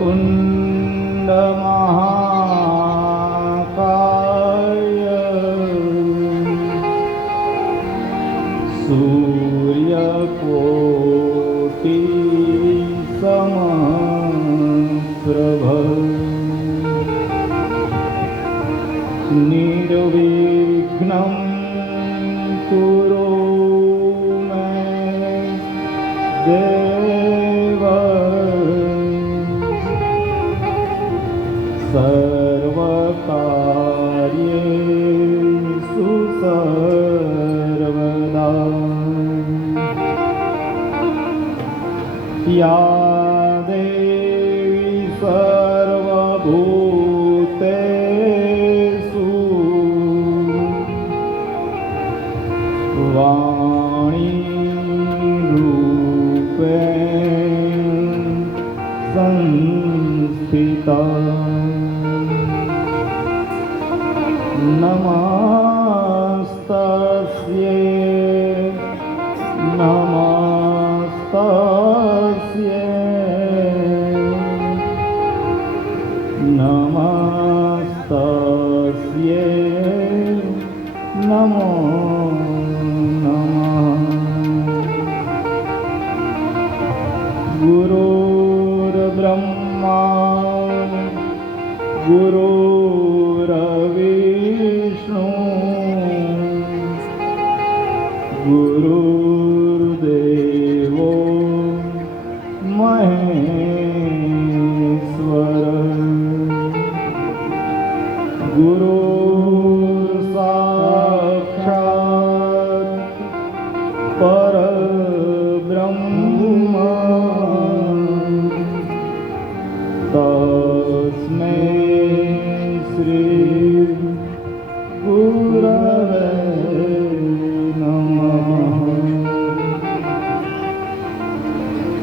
वक्रतुण्डमहाकाय सूर्यकोटि समप्रभ निर्विघ्नं कुरु मे देव सर्वकार्येषु सर्वदा या देवी सर्वभूतेषु वाणी रूपेण संस्थिता नमस्तस्यै नमस्तस्यै नमस्तस्यै नमो नमः। गुरुर्ब्रह्मा गुरुर्विष्णु गुरुर्देवो महेश्वर गुरुर्साक्षात् परब्रह्म तस्मै श्री गुरवे नमः।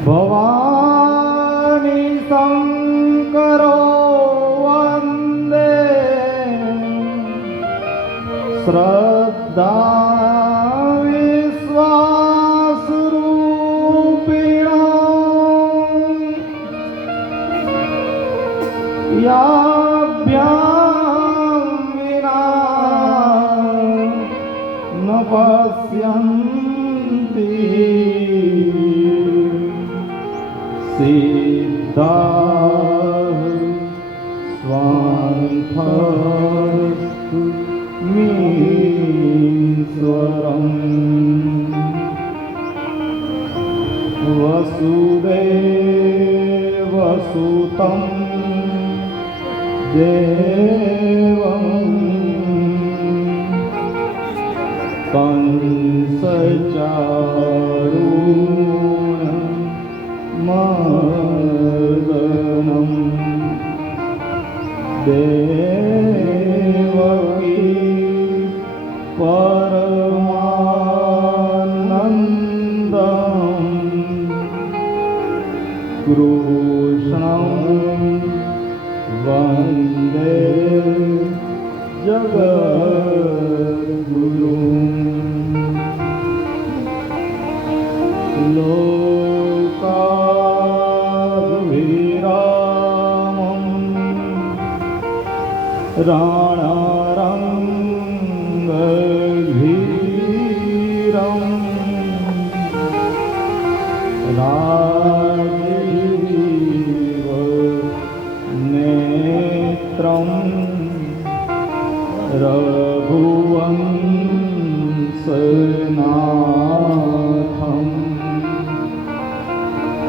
भवानी शंकरो वंदे श्रद्धा विश्वासरूपिणो याभ्यां विना न पश्यन्ति सिद्धाः स्वान्तस्तु मीश्वरम् वसुदेवसुतं देवं कंसचारूणमर्दनं देवकी परमानन्दं कृष्णं वन्दे जगद्गुरुं। लोकाभिरामं राणारङ्गधीरं राजीव नेत्रं रघुवंशनाथं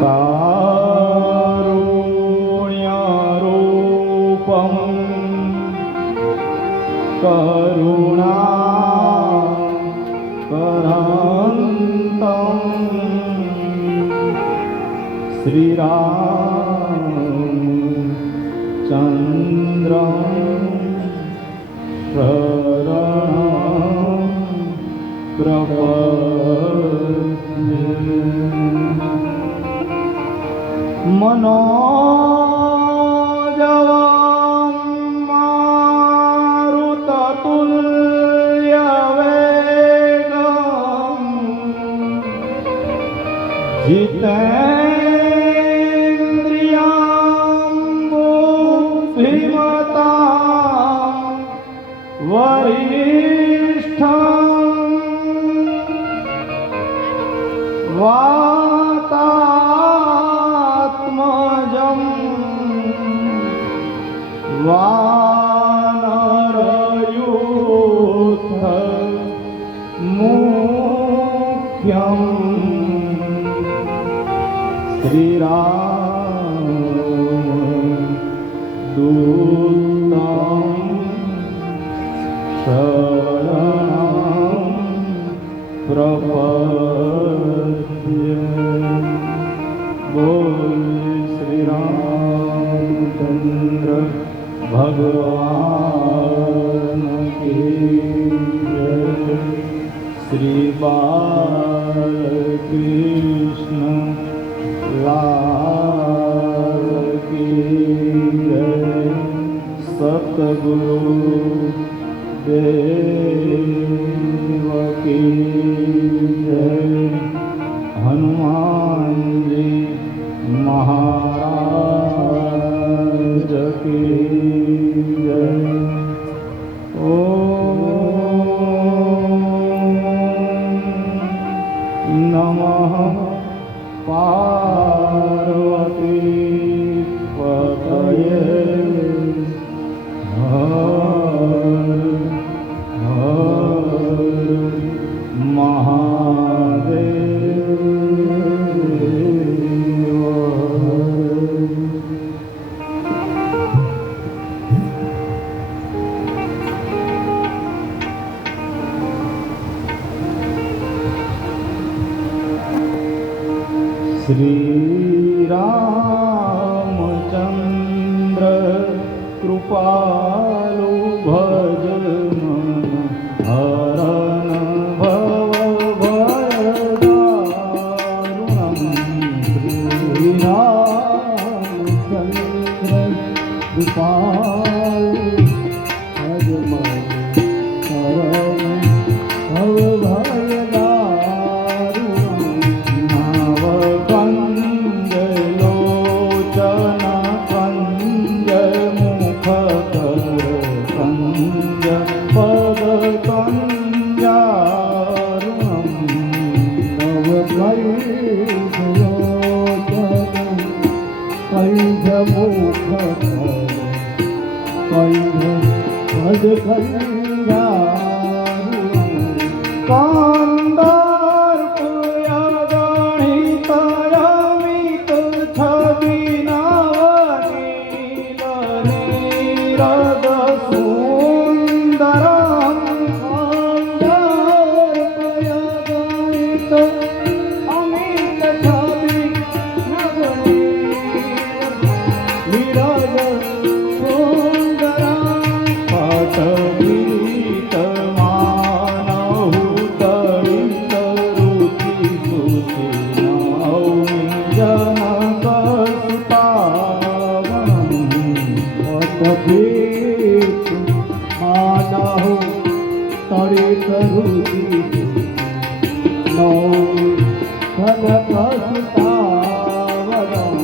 कारुण्यरूपं करुणाकरन्तं श्रीरामचन्द्रं शरणं प्रपद्ये। मनोजवं मारुततुल्यवेगं जितेन्द्रियं वातात्मजं वानरयूथ मुख्यं श्रीराम दूतं शरणं प्रपद्ये। बोल श्री रामचंद्र भगवान की जय। श्री बालकृष्ण लाल की जय। सतगुरु देव की जय। हनुमान जी महाराज की जय। ओम नमः पार्वती पतये। हर हर महादेव। श्री रामचंद्र कृपालु भजन हरण भव भयदारुणं। श्री रामचंद्र कृपालु भजन हरण भव भयदारुणं। नावकंज लोचन कंज मुखकर कंज पद कंजारुणं। नवकैष लोचन कंज मुखकर कंज पद कंजारुणं। कांदार्प अगणित अमित छवि नवनील नीरद सुंदरं। कांदार्प अगणित अमित छवि नवनील नीरद सुंदरं। पटगीत मानहु दलित रुचि सुचि नौमि जनक सुतावनं। पटगीत मानहु दलित रुचि नौमि जनक सुतावनं।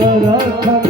દશરથ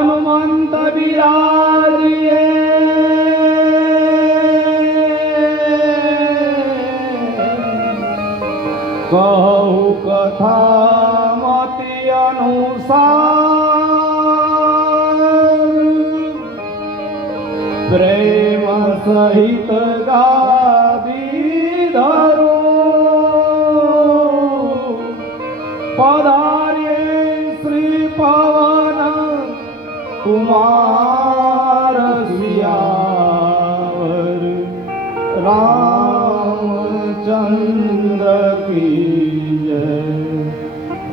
હનુમંત બિરાજીએ કહું કથા મતિ અનુસાર પ્રેમ સહિત ગાદી ધરો પધાર્યે શ્રી પવન કુમાર સિયાવર રામચંદ્ર કી જય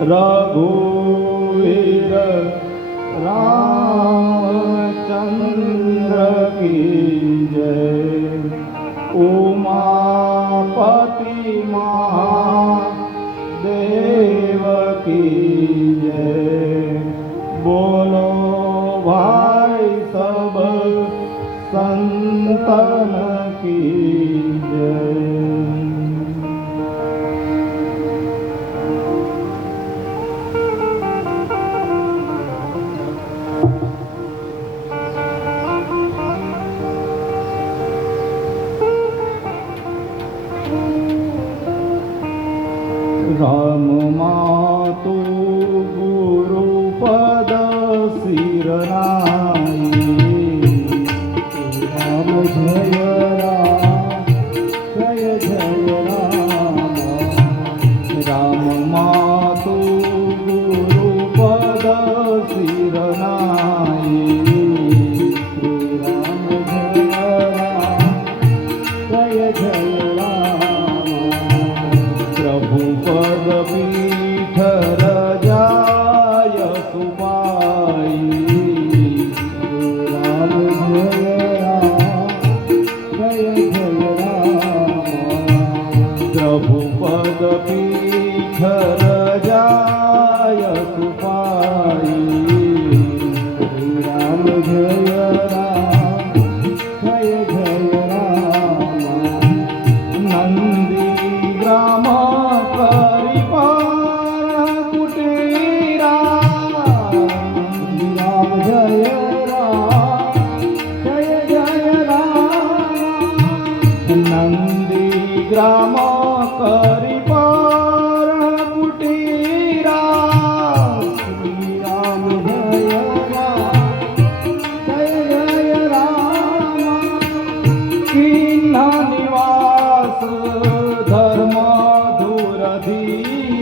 રઘુવીર રામચંદ્ર કી જય ઉમાપતિ મહાદેવ કી જય બોલો ભાઈ સબ સંતન કી જય રામ માતુ ગુરુ પદ શિરનાઈ રામ જય રામ રામ માતુ ગુરુ પદ શિરનાઈ રામ જય રામ પ્રભુ પદ પીઠ રજાય સુપાઈ રામ જય રામ પ્રભુ પદ પીઠ રજાય સુપાઈ રામ જય રામ નંદી ગ્રામ નંદી ગ્રામ કરી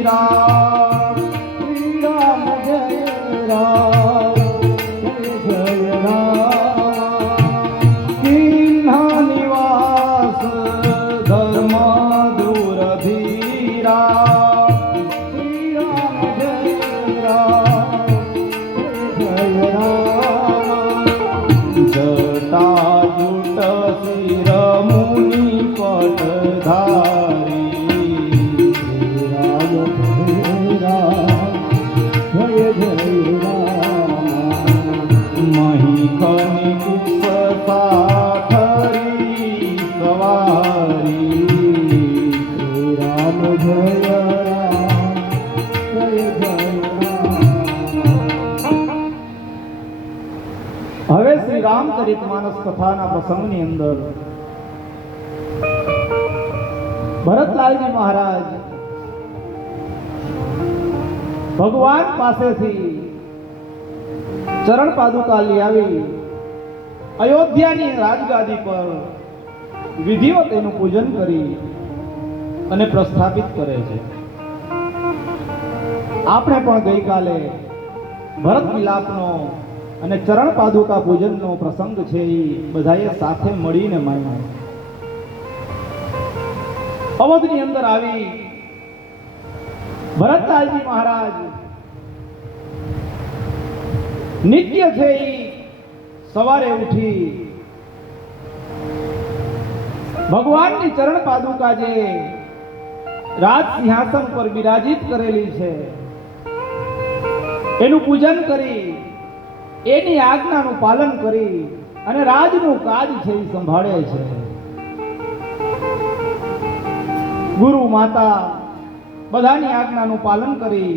રામ શ્રી રામ જય રામ જય જય રામ કિન્હા નિવાસ ધર્મ દૂર ધીરા શ્રી રામ જય રામ જય રામ જટા જુટ શિર મુનિ પટધારી શ્રી રામ જય રામ મહિખની કુપસાથરી સવારી શ્રી રામ જય રામ જય જય રામ. હવે શ્રી રામચરિત માનસ કથાના પ્રસંગની અંદર ભરતલાલજી મહારાજ ભગવાન પાસેથી ચરણ પાદુકા લઈ આવી અયોધ્યાની રાજગાદી પર વિધિવત એનું પૂજન કરી અને પ્રસ્થાપિત કરે છે. આપણે પણ ગઈકાલે ભરત મિલાપનો અને ચરણ પાદુકા પૂજનનો પ્રસંગ છે એ બધાએ સાથે મળીને માન્યો. અવધની અંદર આવી ભરતલાલજી મહારાજ નિત્ય છે એ સવારે ઉઠી ભગવાનની ચરણ પાદુકા જે રાજ સિંહાસન પર બિરાજિત કરેલી છે એનું પૂજન કરી એની આજ્ઞાનું પાલન કરી અને રાજનું કાજ છે એ સંભાળે છે. ગુરુ માતા બધાની આજ્ઞાનું પાલન કરી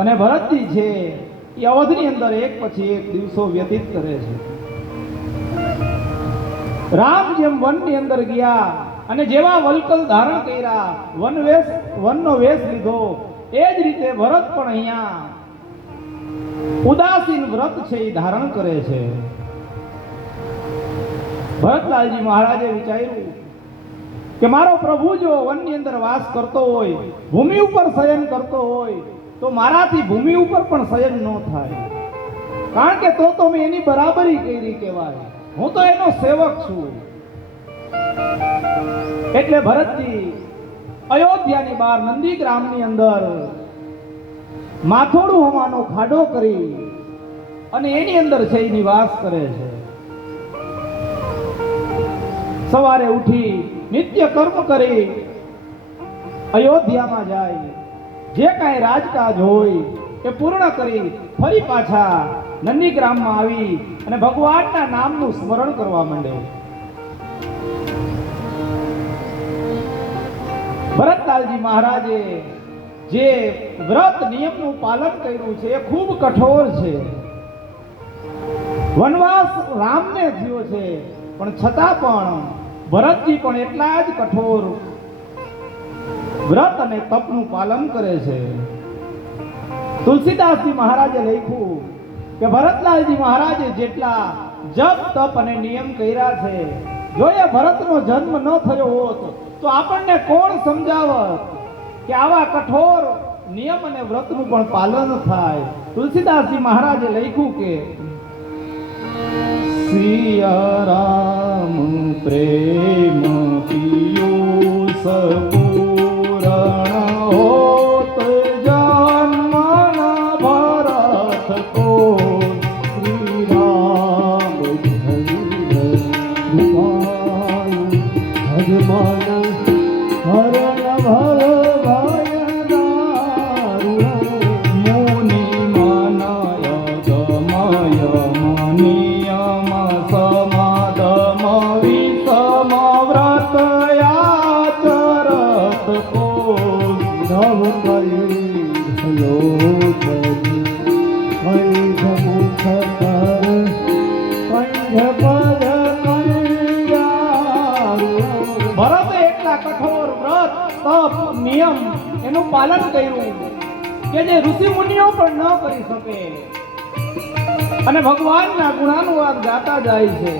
અને ભરતજી છે એ અવધની અંદર એક પછી એક દિવસો વ્યતીત કરે છે. રામ જેમ વનની અંદર ગયા અને જેવા વલ્કલ ધારણ કર્યા વનનો વેશ લીધો એ જ રીતે ભરત પણ અહીંયા ઉદાસીન વ્રત છે એ ધારણ કરે છે. ભરતલાલજી મહારાજે વિચાર્યું કે મારો પ્રભુ જો વનની અંદર વાસ કરતો હોય, ભૂમિ ઉપર શયન કરતો હોય તો મારાથી ભૂમિ ઉપર પણ શયન ન થાય, કારણ કે તો મેં એની બરાબરી કરી કહેવાય, હું તો એનો સેવક છું. એટલે ભરતજી અયોધ્યાની બહાર નંદીગ્રામની અંદર માથોડું હોવાનો ખાડો કરી અને એની અંદર છે એ નિવાસ કરે છે. સવારે ઉઠી નિત્ય કર્મ કરી અયોધ્યામાં જાય, જે કાંઈ રાજકાજ હોય એ પૂર્ણ કરી ફરી પાછા નંદીગ્રામમાં આવી અને ભગવાનના નામનું સ્મરણ કરવા માંડે. ભરતલાલજી મહારાજે જે વ્રત નિયમનું પાલન કર્યું છે એ ખૂબ કઠોર છે. વનવાસ રામને થયો છે પણ છતાં પણ ભરતજી પણ એટલા જ કઠોર વ્રત અને તપનું પાલન કરે છે. તુલસીદાસજી મહારાજે લખ્યું કે ભરતલાલજી મહારાજે જેટલા જપ તપ અને નિયમ કર્યા છે, જો એ ભરતનો જન્મ ન થયો હોત તો આપણને કોણ સમજાવત કે આવા કઠોર નિયમ અને વ્રતનું પણ પાલન થાય. તુલસીદાસજી મહારાજે લખ્યું કે સિયા રામ પ્રેમ પિયુષ પૂરણ હોત જન્મન ભરત કો શ્રી રામ ભજમન હરણ ભર ભરતે એટલા કઠોર વ્રત તપ નિયમ એનું પાલન કર્યું કે જે ઋષિ મુનિઓ પણ ન કરી શકે, અને ભગવાનના ગુણાનુવાદ ગાતા જાય છે.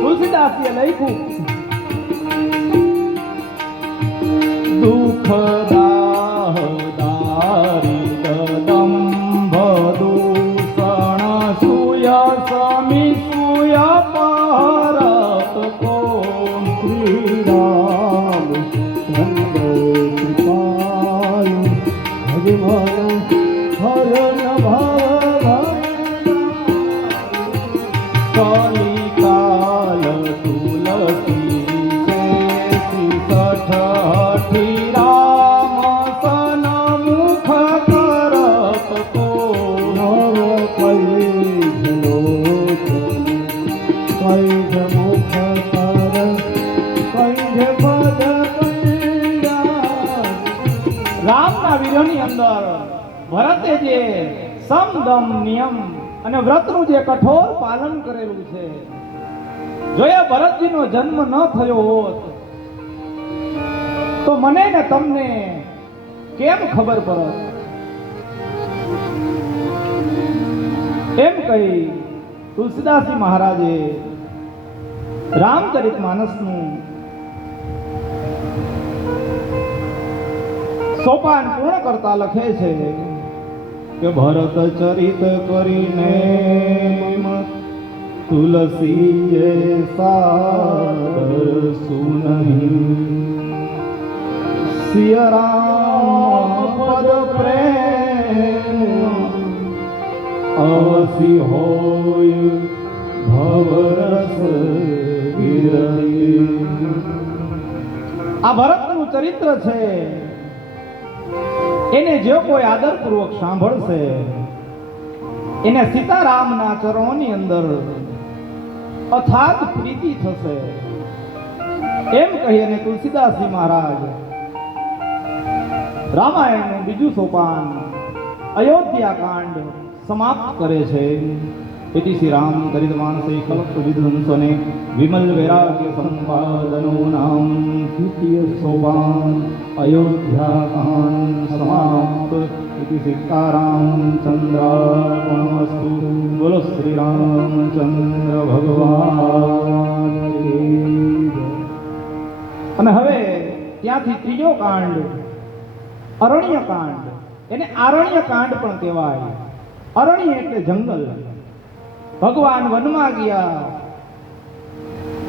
તુલસીદાસજીએ લખ્યું દુઃખદા વિમલ હરણ ભાવ કલિકાલ તુલસી સઠી રામ સન્મુખ કરત તો નવ કૈજ લોચન કૈજ મુખ કર કૈજ પદ કંડા રામના વીર્યોની અંદર ભરતે જે સમદમ નિયમ અને વ્રતનું જે કઠોર પાલન કરેલું છે, જો એ ભરતજીનો જન્મ ન થયો હોત તો મને ને તમને કેમ ખબર પડત? એમ કહી તુલસીદાસજી મહારાજે રામચરિત માનસનું સોપાન પૂર્ણ કરતા લખે છે કે ભરત ચરિત કરીને તુલસીએ સાદર સુનહી સિય રામ પદ પ્રેમ અવસી હોય ભવરસ વિરહી. આ ભરતનું ચરિત્ર છે, એને જો કોઈ આદરપૂર્વક સાંભળશે એને સીતારામના ચરણોની અંદર અથાગ પ્રીતિ થશે. એમ કહી અને તુલસીદાસજી મહારાજ રામાયણનું બીજું સોપાન અયોધ્યા કાંડ સમાપ્ત કરે છે. इति श्री राम चरित मानसे कल्प विध्वंसने विमल वैराग्य संपादनो नाम द्वितीय सोपान अयोध्या कांड समाप्त. इति सीताराम चंद्रार्पणमस्तु. बोलो श्री रामचंद्र भगवान की जय. અને હવે ત્યાંથી ત્રીજો કાંડ અરણ્ય કાંડ, એને આરણ્ય કાંડ પણ કહેવાય. અરણ્ય એટલે જંગલ. ભગવાન વનમાં ગયા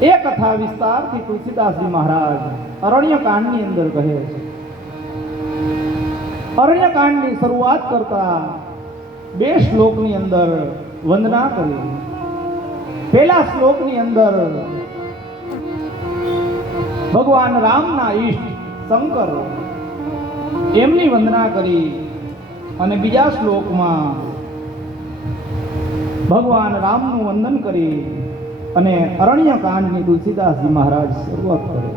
એ કથા વિસ્તારથી તુલસીદાસજી મહારાજ અરણ્ય કાંડની અંદર કહે છે. અરણ્ય કાંડની શરૂઆત કરતા 2 શ્લોકની અંદર વંદના કરી. પહેલા શ્લોકની અંદર ભગવાન રામના ઈષ્ટ શંકર એમની વંદના કરી અને બીજા શ્લોકમાં ભગવાન રામનું વંદન કરી અને અરણ્ય કાંડની તુલસીદાસજી મહારાજ શરૂઆત કરે.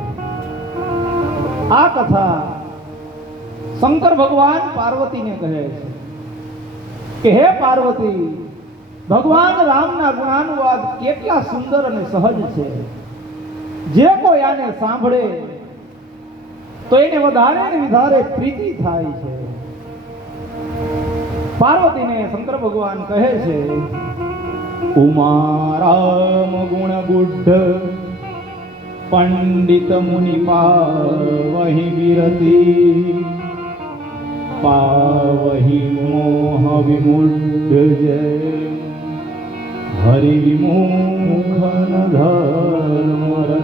આ કથા શંકર ભગવાન પાર્વતીને કહે છે કે હે પાર્વતી, ભગવાન રામના ગુણાનુવાદ કેટલા સુંદર અને સહજ છે. જે કોઈ આને સાંભળે તો એને વધારે ને વધારે પ્રીતિ થાય છે. પાર્વતીને શંકર ભગવાન કહે છે ઉમા રામ ગુણ બુદ્ધ પંડિત મુનિ પાવહિ વિરતી પાવહિ મોહ વિમુઢ જય હરિ વિમુખન ધર્મરતી.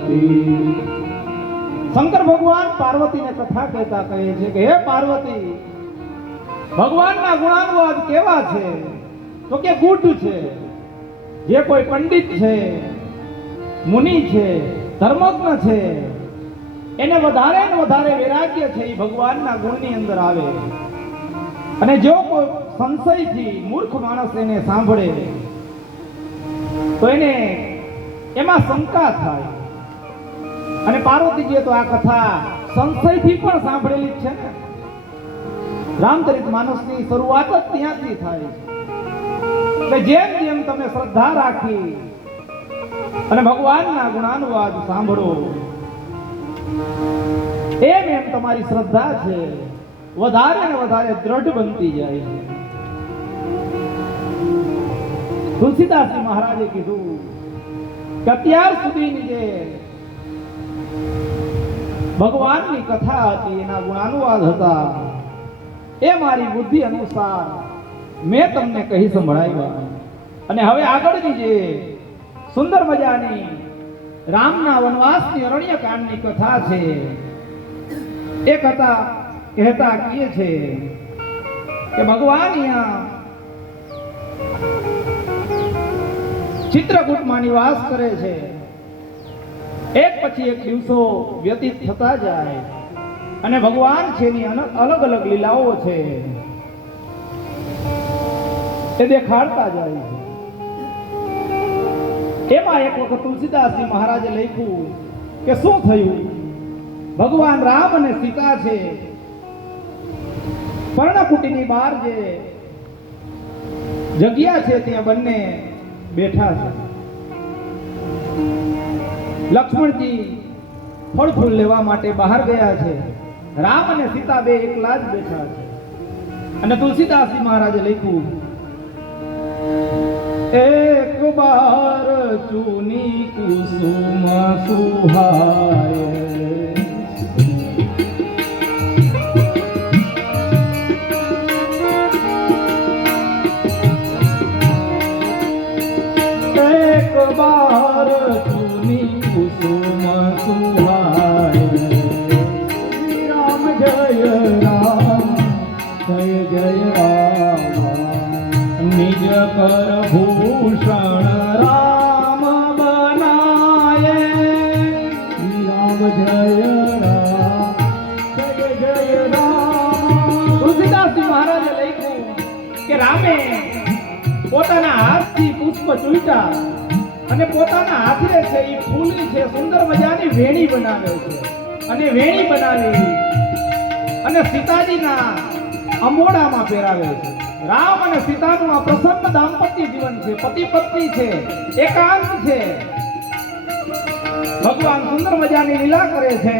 શંકર ભગવાન પાર્વતીને કથા કહેતા કહે છે કે હે પાર્વતી, ભગવાનના ગુણાનુવાદ કેવા છે? તો કે ગુઢ છે. જે કોઈ પંડિત છે, મુનિ છે, ધર્મજ્ઞ છે, એને વધારે ને વધારે વૈરાગ્ય છે એ ભગવાનના ગુણની અંદર આવે. અને જો કોઈ સંશયથી મૂર્ખ માણસ એને સાંભળે તો એને એમાં શંકા થાય. અને પાર્વતીજીએ તો આ કથા સંશયથી પણ સાંભળેલી જ છે ને. રામચરિત માનસની શરૂઆત જ ત્યાંથી થાય છે. જેમ જેમ તમે શ્રદ્ધા રાખી અને ભગવાનના ગુણાનુવાદ સાંભળો એમ એમ તમારી શ્રદ્ધા છે વધારે ને વધારે દ્રઢ બનતી જાય છે. તુલસીદાસજી મહારાજે કીધું કે અત્યાર સુધીની જે ભગવાનની કથા હતી, એના ગુણાનુવાદ હતા, એ મારી બુદ્ધિ અનુસાર મેં તમને કહી સંભળાવ્યા. અને હવે આગળની જે સુંદર મજાની રામના વનવાસની અરણ્ય કાંડની કથા છે એ કથા કહેતા કહે છે કે ભગવાન અહીંયા ચિત્રકૂટમાં નિવાસ કરે છે. એક પછી એક દિવસો વ્યતીત થતા જાય અને ભગવાન છે એની અલગ અલગ લીલાઓ છે એ દેખાડતા જાય છે. એમાં એક વખત તુલસીદાસજી મહારાજે લખ્યું કે શું થયું. ભગવાન રામ અને સીતા છે પર્ણકુટીની બહાર જે જગ્યા છે ત્યાં બંને બેઠા છે. લક્ષ્મણજી ફળ ફૂલ લેવા માટે બહાર ગયા છે. રામ અને સીતા બે એકલા જ બેઠા છે. અને તુલસીદાસજી મહારાજે લખ્યું એક બાર ચૂની કુસુમ સુહાય બાર ચૂની કુસુમ સુહાય રામ જય રામ જય જય રામ નિજ કર ભૂષણ રામ બનાય રામ જય રામ જય જય રામ. તુલસીદાસજી મહારાજે લખ્યું કે રામે પોતાના હાથથી પુષ્પ ચૂંટ્યા અને પોતાના હાથે છે એ ફૂલની છે સુંદર મજાની વેણી બનાવે છે. અને વેણી બનાવી અને સીતાજીના અંબોડામાં પહેરાવે છે. રામ અને સીતાનું આ પ્રસન્ન દાંપત્ય જીવન છે. પતિ પત્ની છે, એકાંત છે. ભગવાન સુંદર મજાની લીલા કરે છે.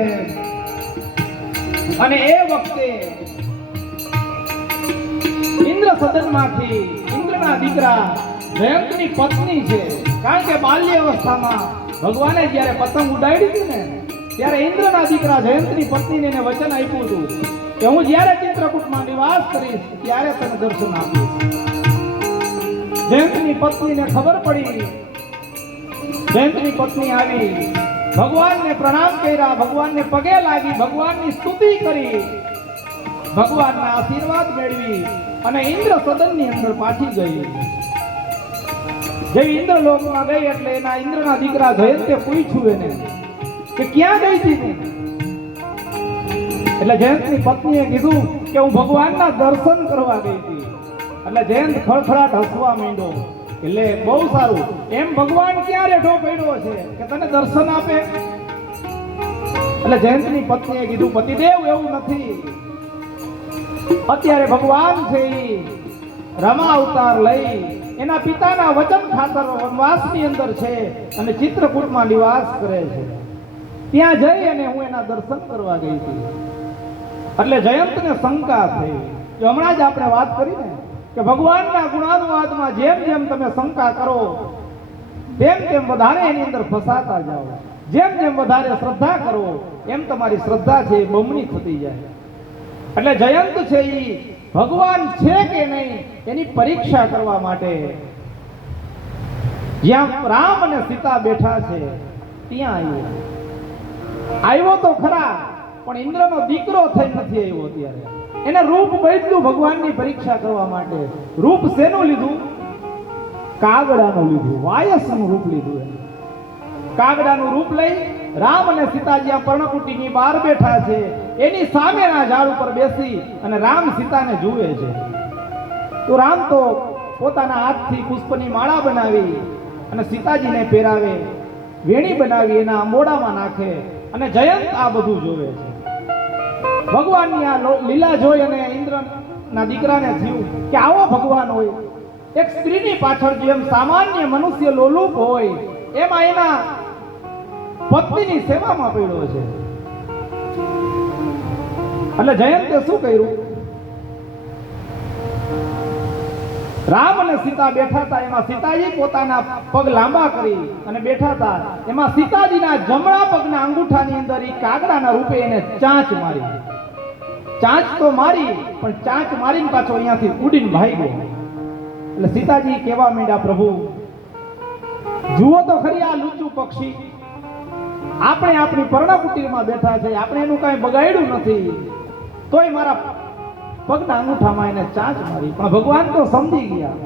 અને એ વખતે ઇન્દ્ર સદનમાંથી ઇન્દ્રના દીકરા જયંતની પત્ની છે. કારણ કે બાલ્ય અવસ્થામાં ભગવાને જ્યારે પતંગ ઉડાડી હતી ને ત્યારે ઇન્દ્રના દીકરા જયંતની પત્નીને એને વચન આપ્યું હતું કે હું જ્યારે ચિત્રકૂટમાં નિવાસ કરીશ ત્યારે તને દર્શન આપીશ. જયંતની પત્નીને ખબર પડી. જયંતની પત્ની આવી, ભગવાનને પ્રણામ કર્યા, ભગવાનને પગે લાગી, ભગવાનની સ્તુતિ કરી, ભગવાનના આશીર્વાદ મેળવી અને ઇન્દ્ર સદનની અંદર પાછી ગઈ. જેવી ઇન્દ્રલોકમાં ગઈ એટલે એના ઇન્દ્રના દીકરા જયંતે પૂછ્યું એને કે ક્યાં ગઈ હતી. એટલે જયંતની પત્નીએ કીધું કે હું ભગવાનના દર્શન કરવા ગઈ હતી. એટલે જયંત ખળખળાટ હસવા માંડ્યો. એટલે બહુ સારું, એમ ભગવાન ક્યાં રેઠો પડ્યો છે કે તને દર્શન આપે. એટલે જયંતની પત્નીએ કીધું પતિદેવ એવું નથી, અત્યારે ભગવાન છે ઈ રમા અવતાર લઈ એના પિતાના વચન ખાતર વનવાસની અંદર છે અને ચિત્રકૂટમાં નિવાસ કરે છે. ત્યાં જઈ અને હું એના દર્શન કરવા ગઈ હતી. એટલે જયંતને શંકા થઈ. જો હમણાં જ આપણે વાત કરી ને કે ભગવાનના ગુણાનુવાદમાં જેમ જેમ તમે શંકા કરો તેમ તેમ વધારે એની અંદર ફસાતા જાઓ. જેમ જેમ વધારે શ્રદ્ધા કરો એમ તમારી શ્રદ્ધા છે એ બમણી થતી જાય. એટલે જયંત છે એ ભગવાન છે કે નહીં એની પરીક્ષા કરવા માટે જ્યાં રામ અને સીતા બેઠા છે ત્યાં આવ્યો તો ખરા, પણ ઇન્દ્રનો દીકરો થઈ નથી આવ્યો. ત્યારે એને રૂપ બદલ્યું ભગવાનની પરીક્ષા કરવા માટે. રૂપ શેનું લીધું? કાગડાનું લીધું, વાયસનું રૂપ લીધું. એને કાગડાનું રૂપ લઈ રામ અને સીતા જ્યાં પર્ણકુટીની બહાર બેઠા છે એની સામેના ઝાડ ઉપર બેસી અને રામ સીતાને જુએ છે. તો રામ તો પોતાના હાથથી પુષ્પની માળા બનાવી અને સીતાજીને પહેરાવે, વેણી બનાવી એના આંબોડામાં નાખે અને જયંત આ બધું જોવે છે. ભગવાનની આ લીલા જોઈ અને ઇન્દ્રના દીકરાને થયું કે આવો ભગવાન હોય. એક સ્ત્રીની પાછળ જેમ સામાન્ય મનુષ્ય લોલુપ હોય એમાં એના પત્નીની સેવામાં પડ્યો છે. એટલે જયંતે શું કર્યું? રામ અને સીતા બેઠા હતા, એમાં સીતાજી પોતાના પગ લાંબા કરી અને બેઠા હતા. એમાં સીતાજીના જમણા પગના અંગૂઠાની અંદર એ કાગડાના રૂપે એને ચાંચ મારી. ચાંચ તો મારી, પણ ચાંચ મારીને પાછો અહીંયાથી ઉડીને ભાગ્યો. એટલે સીતાજી કહેવા માંડ્યા, પ્રભુ જુઓ તો ખરી આ લૂચું પક્ષી, આપણે આપણી પર્ણકુટીરમાં બેઠા છે, આપણે એનું કાંઈ બગાડ્યું નથી, તોય મારા પગના અંગૂઠામાં એને ચાંચ મારી. પણ ભગવાન તો સમજી ગયા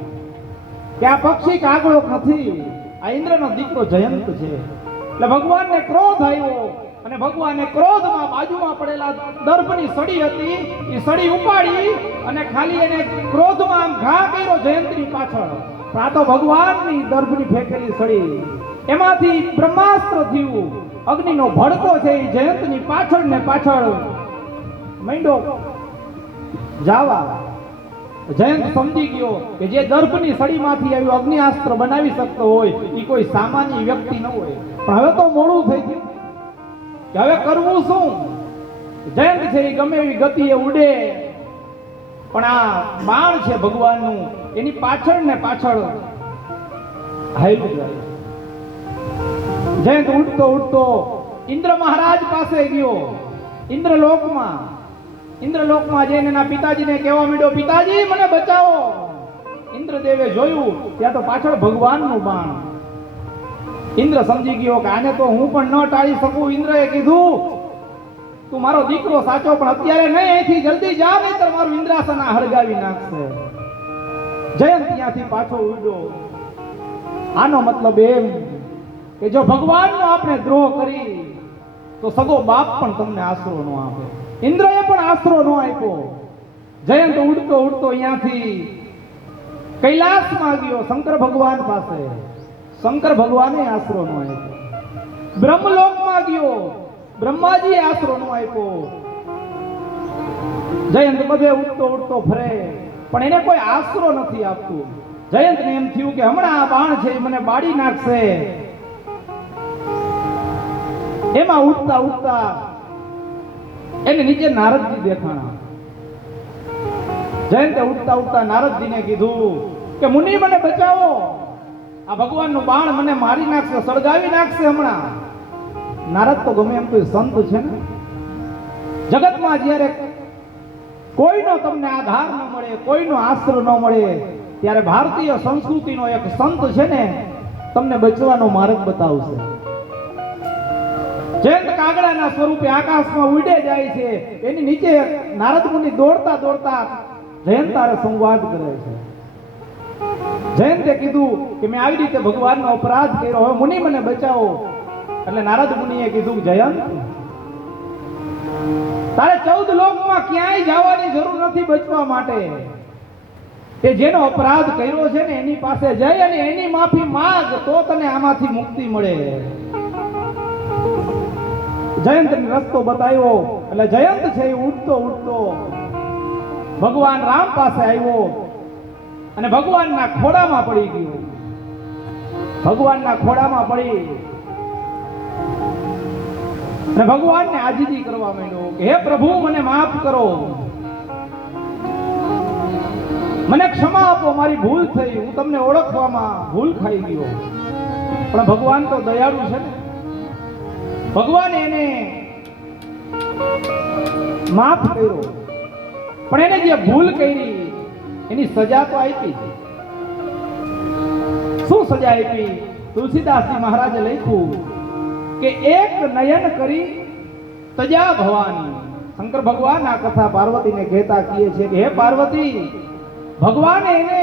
કે આ પક્ષી કાગડો નથી, આ ઇન્દ્રનો દીકરો જયંત છે. એટલે ભગવાનને ક્રોધ આવ્યો અને ભગવાને ક્રોધમાં બાજુમાં પડેલા દર્ભની સળી હતી એ સળી ઉપાડી અને ખાલી એને ક્રોધમાં આમ ઘા કર્યો જયંતની પાછળ. પણ આ તો ભગવાનની દર્ભની ફેંકેલી સળી, એમાંથી બ્રહ્માસ્ત્ર થયું. અગ્નિનો ભડકો છે એ જયંતની પાછળ ને પાછળ માંડ્યો જાવા. જયંત સમજી ગયો કે જે દર્ભની સળીમાંથી આવ્યું અગ્નિઅસ્ત્ર બનાવી શકતો હોય એ કોઈ સામાન્ય વ્યક્તિ ન હોય. પણ હવે તો મોડું થઈ ગયું કે હવે કરવું શું? જયંત છે એ ગમે એવી ગતિએ ઉડે, પણ આ બાણ છે ભગવાનનું એની પાછળ ને પાછળ હાલ્યું જાય. જયંત ઉડતો ઉડતો ઇન્દ્ર મહારાજ પાસે ગયો. ઇન્દ્રલોકમાં જઈને એના પિતાજીને કહેવા માંડ્યો, પિતાજી મને બચાવો. ઇન્દ્રદેવે જોયું ત્યાં તો પાછળ ભગવાનનું બાણ. ઇન્દ્ર સમજી ગયો કે આને તો હું પણ ન ટાળી શકું. ઇન્દ્રએ કીધું, તું મારો દીકરો સાચો, પણ અત્યારે નહીં, અહીંથી જલ્દી જા, નહીંતર મારું ઇન્દ્રાસન હળગાવી નાખશે. જયંત ત્યાંથી પાછો ઉડ્યો. આનો મતલબ એમ કે જો ભગવાનનો આપણે દ્રોહ કરી તો સગો બાપ પણ તમને આશરો ન આપે. ઇન્દ્રએ પણ આશરો ન આપ્યો. જયંત ઉડતો ઉડતો અહીંયાથી કૈલાસમાં ગયો શંકર ભગવાન પાસે. શંકર ભગવાને આશરો ન આપ્યો. બ્રહ્મલોકમાં ગયો, બ્રહ્માજી આશરો ન આપ્યો. જયંત બધે ઉડતો ઉડતો ફરે, પણ એને કોઈ આશરો નથી આપતું. જયંતને એમ થયું કે હમણાં આ બાણ છે એ મને બાળી નાખશે. એમાં ઉડતા ઉડતા એને નીચે નારદજી દેખાણા. જયંતે ઉડતા ઉડતા નારદજીને કીધું કે મુનિ મને બચાવો, આ ભગવાનનું બાણ મને મારી નાખશે, સળગાવી નાખશે હમણાં. નારદ તો ગમે એમ કોઈ સંત છે ને, જગતમાં જ્યારે કોઈનો તમને આધાર ન મળે, કોઈનો આશરો ન મળે, ત્યારે ભારતીય સંસ્કૃતિનો એક સંત છે ને તમને બચવાનો માર્ગ બતાવશે. જયંત કાગડાના સ્વરૂપે આકાશમાં ઉડે જાય છે. એની નીચે નારદ મુનિ દોડતા દોડતા જયંત તારે સંવાદ કરે છે. જયંતે કીધું કે મેં આવી રીતે ભગવાનનો અપરાધ કર્યો, હવે મુનિ મને બચાવો. એટલે નારદ મુનિએ કીધું, જયંત તારે 14 લોકમાં ક્યાંય જવાની જરૂર નથી બચવા માટે. એ જેનો અપરાધ કર્યો છે ને એની પાસે જઈ અને એની માફી માંગ, તો તને આમાંથી મુક્તિ મળે. જયંતને રસ્તો બતાવ્યો. એટલે જયંત છે એ ઉડતો ઉડતો ભગવાન રામ પાસે આવ્યો અને ભગવાનના ખોડામાં પડી ગયો. ભગવાનના ખોડામાં પડી અને ભગવાનને આજીજી કરવા માંડ્યો કે હે પ્રભુ, મને માફ કરો, મને ક્ષમા આપો, મારી ભૂલ થઈ, હું તમને ઓળખવામાં ભૂલ ખાઈ ગયો. પણ ભગવાન તો દયાળુ છે ને, ભગવાને એને માફ કર્યો. પણ એને જે ભૂલ કરી એની સજા તો આપી. શું સજા આપી? તુલસીદાસજી મહારાજે લખ્યું કે એક નયન કરી તજા ભવાની. શંકર ભગવાન આ કથા પાર્વતીને કહેતા કહે છે કે હે પાર્વતી, ભગવાને એને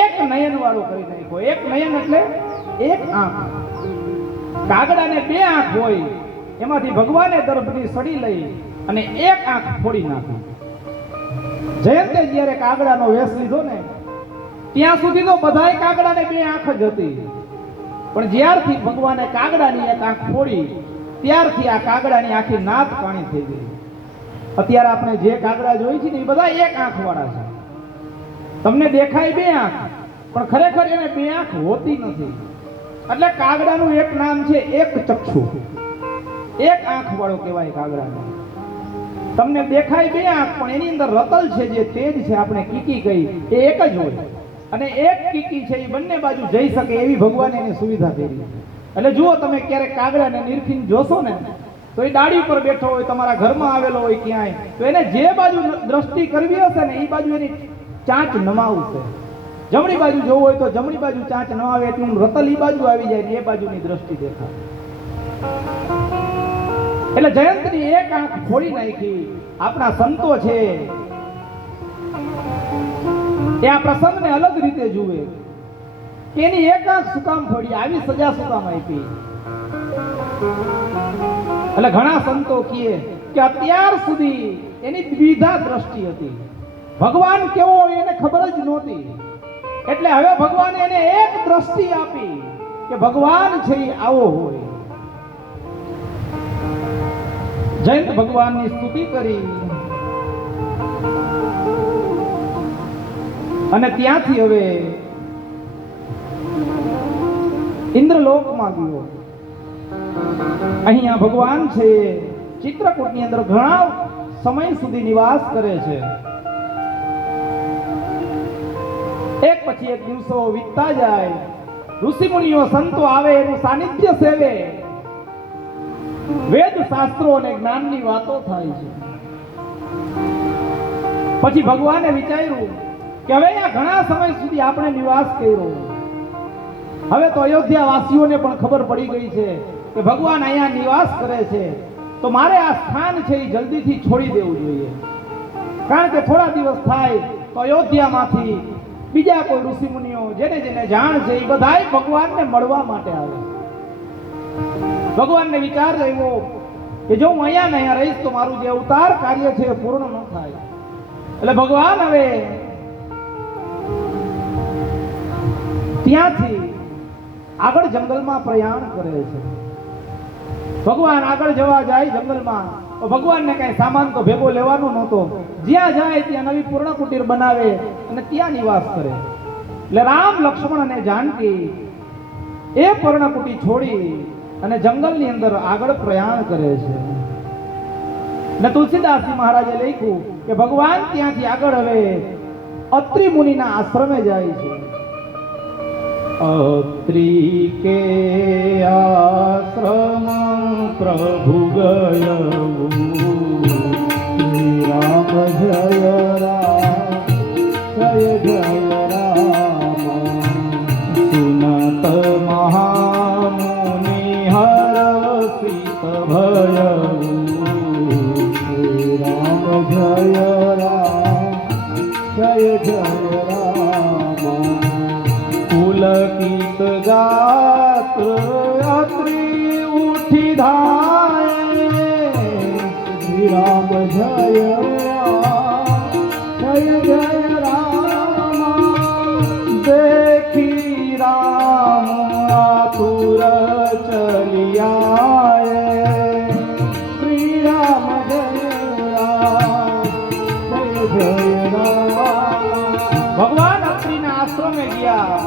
એક નયન વાળો કરી નાખ્યો. એક નયન એટલે એક આંખ. કાગડાને 2 આંખ હોય, એમાંથી ભગવાને દર્ભની સળી લઈ અને એક આંખ ફોડી નાખી. જયંતે જ્યારે કાગડાનો વેશ લીધો ને ત્યાં સુધી તો બધાય કાગડાને 2 આંખ જ હતી. પણ જ્યારથી ભગવાને કાગડાની એક આંખ ફોડી ત્યારથી આ કાગડાની આખી નાત કાણી થઈ ગઈ. અત્યારે આપણે જે કાગડા જોઈ છે ને એ બધા એક આંખ વાળા છે. તમને દેખાય 2 આંખ, પણ ખરેખર એને 2 આંખ હોતી નથી. એટલે કાગડાનું એક નામ છે એક ચક્ષુ, એક આંખ વાળો કહેવાય કાગડાને. તમને દેખાય 2 આંખ, પણ એની અંદર રતલ છે, જે તેજ છે, આપણે કીકી કહી, એ એક જ હોય. અને એક કીકી છે એ બંને બાજુ જઈ શકે એવી ભગવાને એની સુવિધા કરી. એટલે જુઓ, તમે ક્યારેક કાગડાને નિરખીને જોશો ને તો એ ડાળી પર બેઠો હોય, તમારા ઘરમાં આવેલો હોય ક્યાંય, તો એને જે બાજુ દ્રષ્ટિ કરવી હશે ને એ બાજુ એની ચાંચ નમાવશે. જમણી બાજુ જોવું હોય તો જમણી બાજુ ચાંચ ન આવે એટલું રતલ એ બાજુ આવી જાય ને એ બાજુની દ્રષ્ટિ દેખાય. એટલે જયંતની એક આંખ ફોડી નાખી. આપણા સંતો છે એ આ પ્રસંગને અલગ રીતે જુએ કે એની એક આંખ શું કામ ફોડી, આવી સજા શું કામ આપી. એટલે ઘણા સંતો કહે કે અત્યાર સુધી એની દ્વિધા દ્રષ્ટિ હતી, ભગવાન કેવો હોય એને ખબર જ નહોતી. એટલે હવે ભગવાને એને એક દ્રષ્ટિ આપી કે ભગવાન છે એ આવો હોય. જયંત ભગવાનની સ્તુતિ કરી અને ત્યાંથી હવે ઇન્દ્રલોકમાં ગયો. અહીંયા ભગવાન છે ચિત્રકૂટની અંદર ઘણા સમય સુધી નિવાસ કરે છે. એક પછી એક દિવસો વીતતા જાય, ઋષિ મુનિઓ સંતો આવે, એનું સાનિધ્ય સેવે, વેદ શાસ્ત્રો અને જ્ઞાનની વાતો થાય છે. પછી ભગવાને વિચાર્યું કે હવે આ ઘણા સમય સુધી આપણે નિવાસ કર્યો, હવે તો અયોધ્યા વાસીઓને પણ ખબર પડી ગઈ છે કે ભગવાન અહીંયા નિવાસ કરે છે, તો મારે આ સ્થાન છે એ જલ્દીથી છોડી દેવું જોઈએ. કારણ કે થોડા દિવસ થાય તો અયોધ્યામાંથી બીજા કોઈ ઋષિ મુનિઓ જેને જેને જાણ છે એ બધાય ભગવાનને મળવા માટે આવે. ભગવાનને વિચાર આવ્યો કે જો હું અહીંયા ને અહીંયા રહીશ તો મારું જે અવતાર કાર્ય છે એ પૂર્ણ ન થાય. એટલે ભગવાન હવે ત્યાંથી આગળ જંગલમાં પ્રયાણ કરે છે. ભગવાન આગળ જવા જાય જંગલમાં, તો ભગવાનને કઈ સામાન તો ભેગો લેવાનો નહોતો. જ્યાં જાય ત્યાં નવી પૂર્ણ કુટીર બનાવે અને ત્યાં નિવાસ કરે. એટલે રામ, લક્ષ્મણ અને જાનકી એ પર્ણકુટી છોડી અને જંગલની અંદર આગળ પ્રયાણ કરે છે. ને તુલસીદાસજી મહારાજે લખ્યું કે ભગવાન ત્યાંથી આગળ હવે અત્રિ મુનિના આશ્રમે જાય છે. અત્રિ કે આશ્રમ પ્રભુ ગયો, રામ જય રામ જય જય રામ. સુનત મહામુનિ હરસિત ભય, રામ જય રામ જય જય રામ. પુલકિત ગાત અત્રિ ઉઠી ધાય, શ્રી રામ જય રામ જય જય રામ. देखी राम आतुर चलियाए, શ્રી રામ જય રામ જય જય રામ. ભગવાન અત્રિના આશ્રમે ગયા.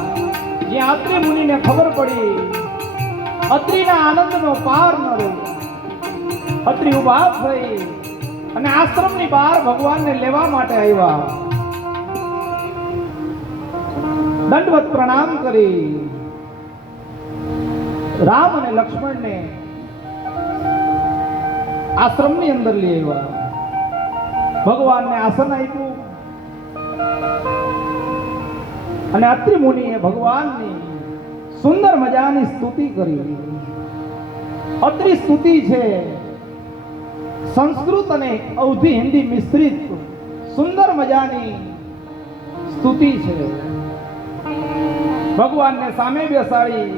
જ્યાં અત્રિ મુનિને ખબર પડી, અત્રિના આનંદનો પાર ન રહ્યો. અત્રિ ઉભા થઈ અને આશ્રમની બહાર ભગવાનને લેવા માટે આવ્યા. દંડવત પ્રણામ કરી રામ અને લક્ષ્મણને આશ્રમની અંદર લઈ આવ્યા. ભગવાનને આસન આપ્યું અને અત્રિ મુનિએ ભગવાનની સુંદર મજાની સ્તુતિ કરી. અત્રિ સ્તુતિ છે સંસ્કૃત અને અવધી હિન્દી મિશ્રિત સુંદર મજાની સ્તુતિ છે. ભગવાનને સામે બેસાડી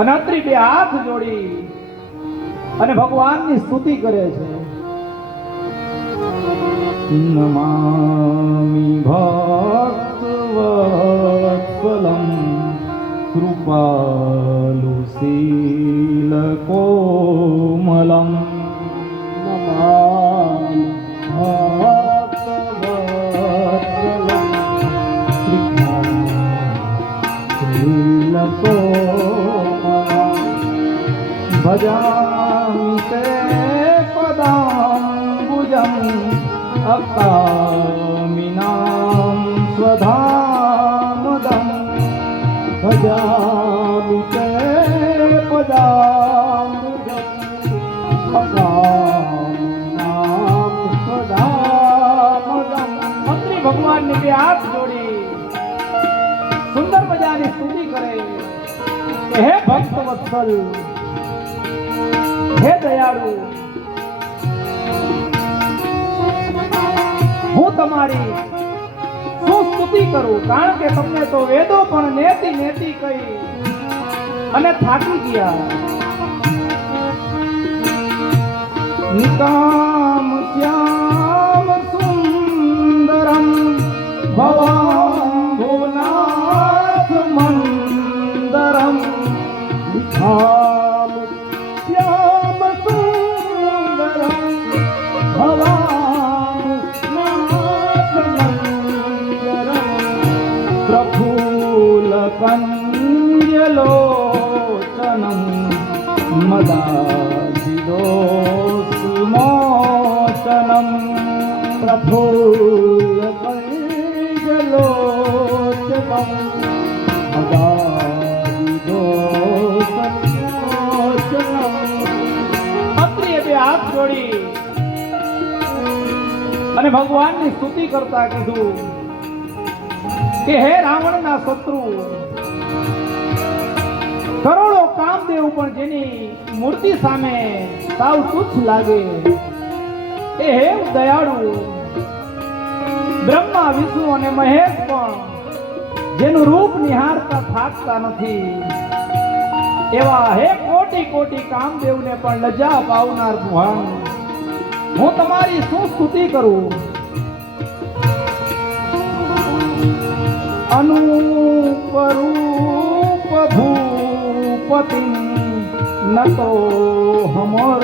અને અત્રિ બે હાથ જોડી અને ભગવાનની સ્તુતિ કરે છે. નમામિ ભક્તવત્સલમ કૃપાલુ શીલ કોમલમ. નમામિ ભક્તવત્સલમ શ્રીલકોમલમ. ભજામિ તે પદાંબુજં અકામિનાં સ્વધામદં. ભજામિ તે પદાંબુજં અકામિનાં સ્વધામદં. અત્રિ ભગવાનને બે હાથ જોડી સુંદર મજાની સ્તુતિ કરે કે હે ભક્ત વત્સલ, હે દયાળુ, હું તમારી સ્તુતિ કરું, કારણ કે તમને તો વેદો પણ નેતિ નેતિ કહી અને થાકી ગયા. નિકામ શ્યામ સુંદરમ ભવાંભુનાથ મંદરમ. નિકામ શ્યામ સુંદરમ ભવાંભુનાથ મંદરમ. પ્રફુલ્લ કંજલોચનમ મદાધિદોષમોચનમ. પ્રફુલ્લ કંજલોચનમ મદાધિદોષમોચનમ. અત્રિએ બે હાથ જોડી અને ભગવાનની સ્તુતિ કરતા કીધું કે હે રાવણના શત્રુ, કરોડો કામદેવ પણ જેની મૂર્તિ સામે સાવ તુચ્છ લાગે, એ હે દયાળુ બ્રહ્મા વિષ્ણુ અને મહેશ પણ જેનું રૂપ નિહારતા થાકતા નથી, એવા હે કોટી કોટી કામદેવને પણ લજ્જા પાવનાર ભગવાન, હું તમારી શું સ્તુતિ કરું. અનુપરૂપ ભૂપતિ નતો હમર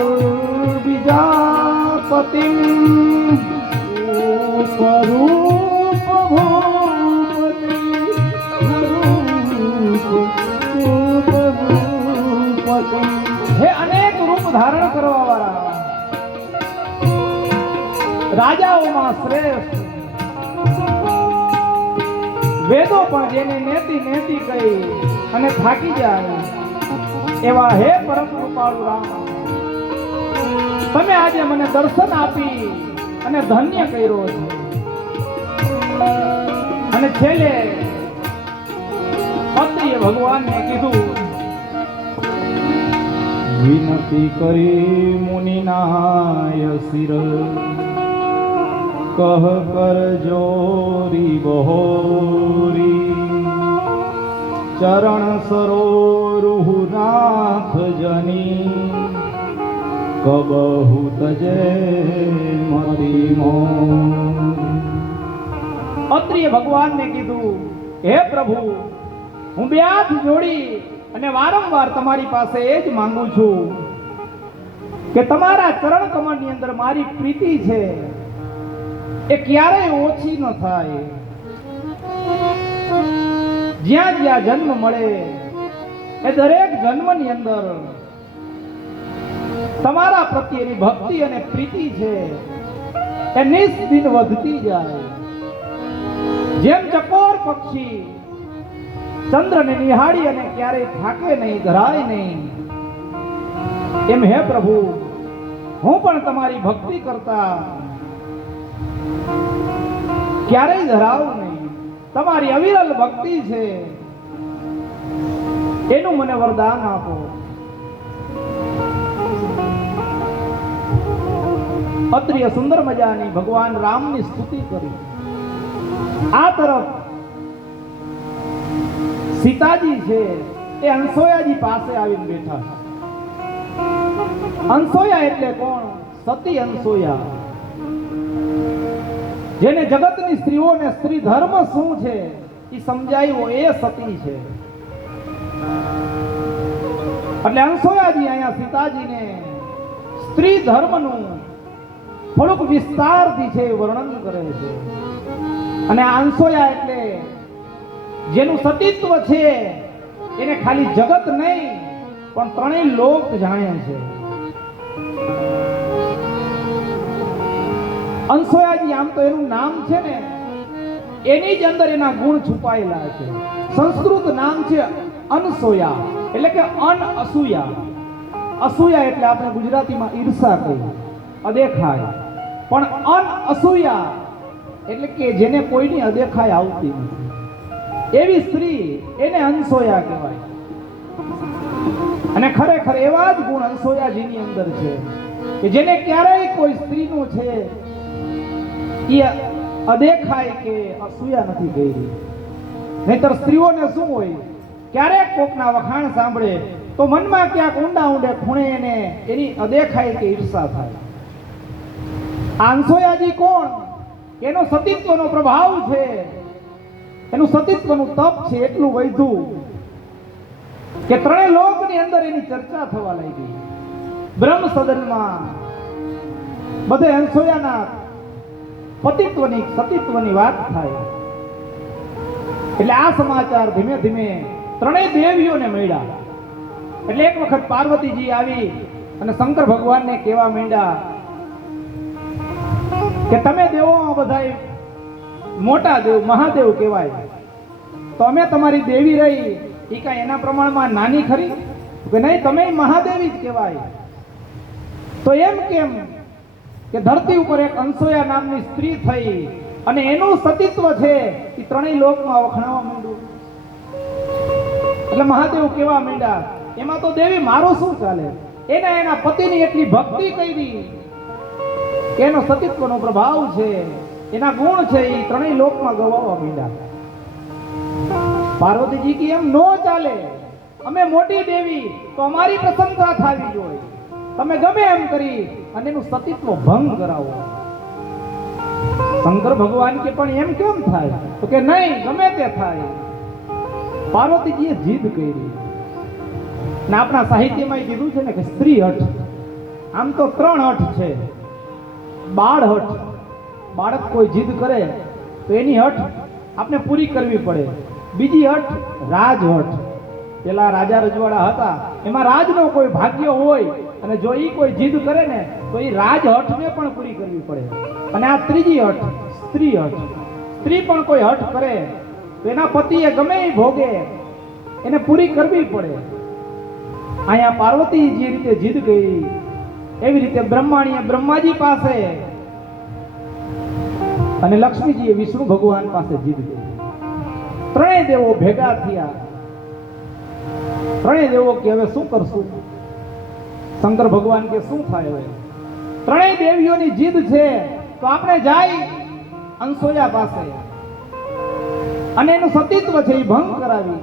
બીજાપતિ. સ્વરૂપ ભૂપતિ ભૂપતિ. હે અનેક રૂપ ધારણ કરવા વાળા, રાજાઓમાં શ્રેષ્ઠ, વેદો પણ જેને નેતિ નેતિ કહી અને થાકી જાય, એવા હે પરમ કૃપાળુ રામ, તમે આજે મને દર્શન આપી અને ધન્ય કર્યો છે. અને છેલ્લે અત્રિએ ભગવાનને કીધું, વિનતી કરી મુનિનાય શિર, કહ કર જોરી બહોરી. ચરણ સરોરુહુ નાથ જની, કબહુ તજે મતી મોર. અત્રિએ ભગવાનને કીધું, હે પ્રભુ, હું બે હાથ જોડી અને વારંવાર તમારી પાસે એ જ માંગુ છું કે તમારા ચરણ કમળની અંદર મારી પ્રીતિ છે એ ક્યારેય ઓછી ન થાય. જ્યાં જ્યાં જન્મ મળે એ દરેક જન્મની અંદર તમારા પ્રત્યેની ભક્તિ અને પ્રીતિ છે એ નિસ્દિન વધતી જાય. જેમ ચકોર પક્ષી ચંદ્રને નિહાળી અને ક્યારેય થાકે નહીં, ધરાય નહીં, એમ હે પ્રભુ, હું પણ તમારી ભક્તિ કરતા ક્યારેય ધરાવું નહીં. તમારી અવિરલ ભક્તિ છે એનું મને વરદાન આપો. અત્રિય સુંદર મજાની ભગવાન રામની સ્તુતિ કરી. આ તરફ સીતાજી છે એ અંસોયાજી પાસે આવીને બેઠા. અંસોયા એટલે કોણ? સતી અંસોયા, જેને જગતની સ્ત્રીઓને સ્ત્રી ધર્મ શું છે એ સમજાયું, એ સતી છે. એટલે અંસોયાજી અહીંયા સીતાજીને સ્ત્રી ધર્મનું થોડુંક વિસ્તારથી છે વર્ણન કરે છે. અને આ અંસોયા એટલે જેનું સતીત્વ છે એને ખાલી જગત નહીં પણ ત્રણેય લોક જાણે છે. અંસોયાજી આમ તો એનું નામ છે ને એની જ અંદર એના ગુણ છુપાયેલા છે. સંસ્કૃત નામ છે અનસોયા, એટલે કે અન અસૂયા. અસૂયા એટલે આપણે ગુજરાતીમાં ઈર્ષા કહીએ, અદેખાય. પણ અન અસૂયા એટલે કે જેને કોઈની અદેખાય આવતી નથી, એવી સ્ત્રી એને અંસોયા કહેવાય. અને ખરેખર એવા જ ગુણ અંસોયાજીની અંદર છે કે જેને ક્યારેય કોઈ સ્ત્રીનું છે એ અદેખાય કે અસૂયા નથી કરી. નહીતર સ્ત્રીઓને શું હોય, ક્યારેક કોકના વખાણ સાંભળે તો મનમાં ક્યાંક ઊંડા ઊંડે ખૂણે એને એની અદેખાય કે ઈર્ષા થાય. આંસોયાજી કોણ? એનો સતીત્વનો પ્રભાવ છે, એનું સતીત્વનું તપ છે એટલું વધ્યું કે ત્રણેય લોકની અંદર એની ચર્ચા થવા લાગી. બ્રહ્મ સદનમાં બધે અંસોયાના પતિત્વની સતીત્વની વાત થાય. એટલે આ સમાચાર ધીમે ધીમે ત્રણેય દેવીઓને મળ્યા. એટલે એક વખત પાર્વતીજી આવી અને શંકર ભગવાનને કહેવા માંડ્યા કે તમે દેવો બધાય મોટા દેવ મહાદેવ કહેવાય, તો અમે તમારી દેવી રહી એ કાંઈ એના પ્રમાણમાં નાની ખરી? કે નહીં, તમે મહાદેવી જ કહેવાય. તો એમ કેમ કે ધરતી ઉપર એક અંસોયા નામની સ્ત્રી થઈ અને એનું સતીત્વ છે એ ત્રણેય લોકમાં વખણાવા માંડ્યું. એટલે મહાદેવ કહેવા માંડ્યા એમાં તો દેવી મારું શું ચાલે? એના પતિની એટલી ભક્તિ કરી, એનો સતીત્વનો પ્રભાવ છે, એના ગુણ છે એ ત્રણેય લોકમાં ગવાવા માંડ્યા. પાર્વતીજી કે એમ નો ચાલે, અમે મોટી દેવી તો અમારી પ્રશંસા થવી જોઈએ, તમે ગમે એમ કરી અને એનું સતીત્વ ભંગ કરાવો. શંકર ભગવાન કે પણ એમ કેમ થાય? તો કે નહીં, ગમે તે થાય. પાર્વતીજીએ જીદ કરી. ને આપણા સાહિત્યમાં કીધું છે ને કે સ્ત્રી હઠ, આમ તો 3 હઠ છે. બાળ હઠ, બાળક કોઈ જીદ કરે તો એની હઠ આપણે પૂરી કરવી પડે. બીજી હઠ રાજ હઠ, પેલા રાજા રજવાડા હતા એમાં રાજનો કોઈ ભાગ્ય હોય અને જો એ કોઈ જીદ કરે ને તો એ રાજ હઠને પણ પૂરી કરવી પડે. અને આ ત્રીજી હઠ સ્ત્રી હઠ, સ્ત્રી પણ કોઈ હઠ કરે તો એના પતિએ ગમે એ ભોગે એને પૂરી કરવી પડે. અહીંયા પાર્વતી જે રીતે જીદ કરી એવી રીતે બ્રહ્માણીએ બ્રહ્માજી પાસે અને લક્ષ્મીજીએ વિષ્ણુ ભગવાન પાસે જીદ કરી. ત્રણેય દેવો ભેગા થયા. ત્રણેય દેવો કે હવે શું કરશું? શંકર ભગવાન કે શું થાય હવે? ત્રણેય દેવીઓની જીદ છે તો આપણે જાય અંસોયા પાસે અને એનું સતીત્વ છે એ ભંગ કરાવી.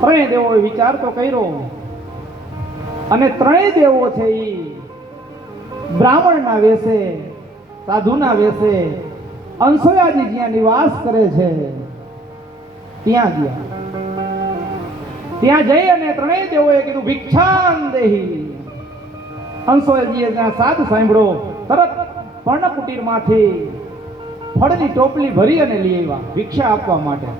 ત્રણેય દેવોએ વિચાર તો કર્યો અને ત્રણેય દેવો છે એ બ્રાહ્મણના વેશે, સાધુના વેશે અંસોયાજી જ્યાં નિવાસ કરે છે ત્યાં ગયા. ત્યાં જઈ અને ત્રણેય દેવોએ કીધું ભિક્ષાન દેહી. અંસોયાજીએ ત્યાં સાદ સાંભળ્યો, તરત પર્ણકુટીરમાંથી ફળની ટોપલી ભરી અને લઈ આવ્યા ભિક્ષા આપવા માટે.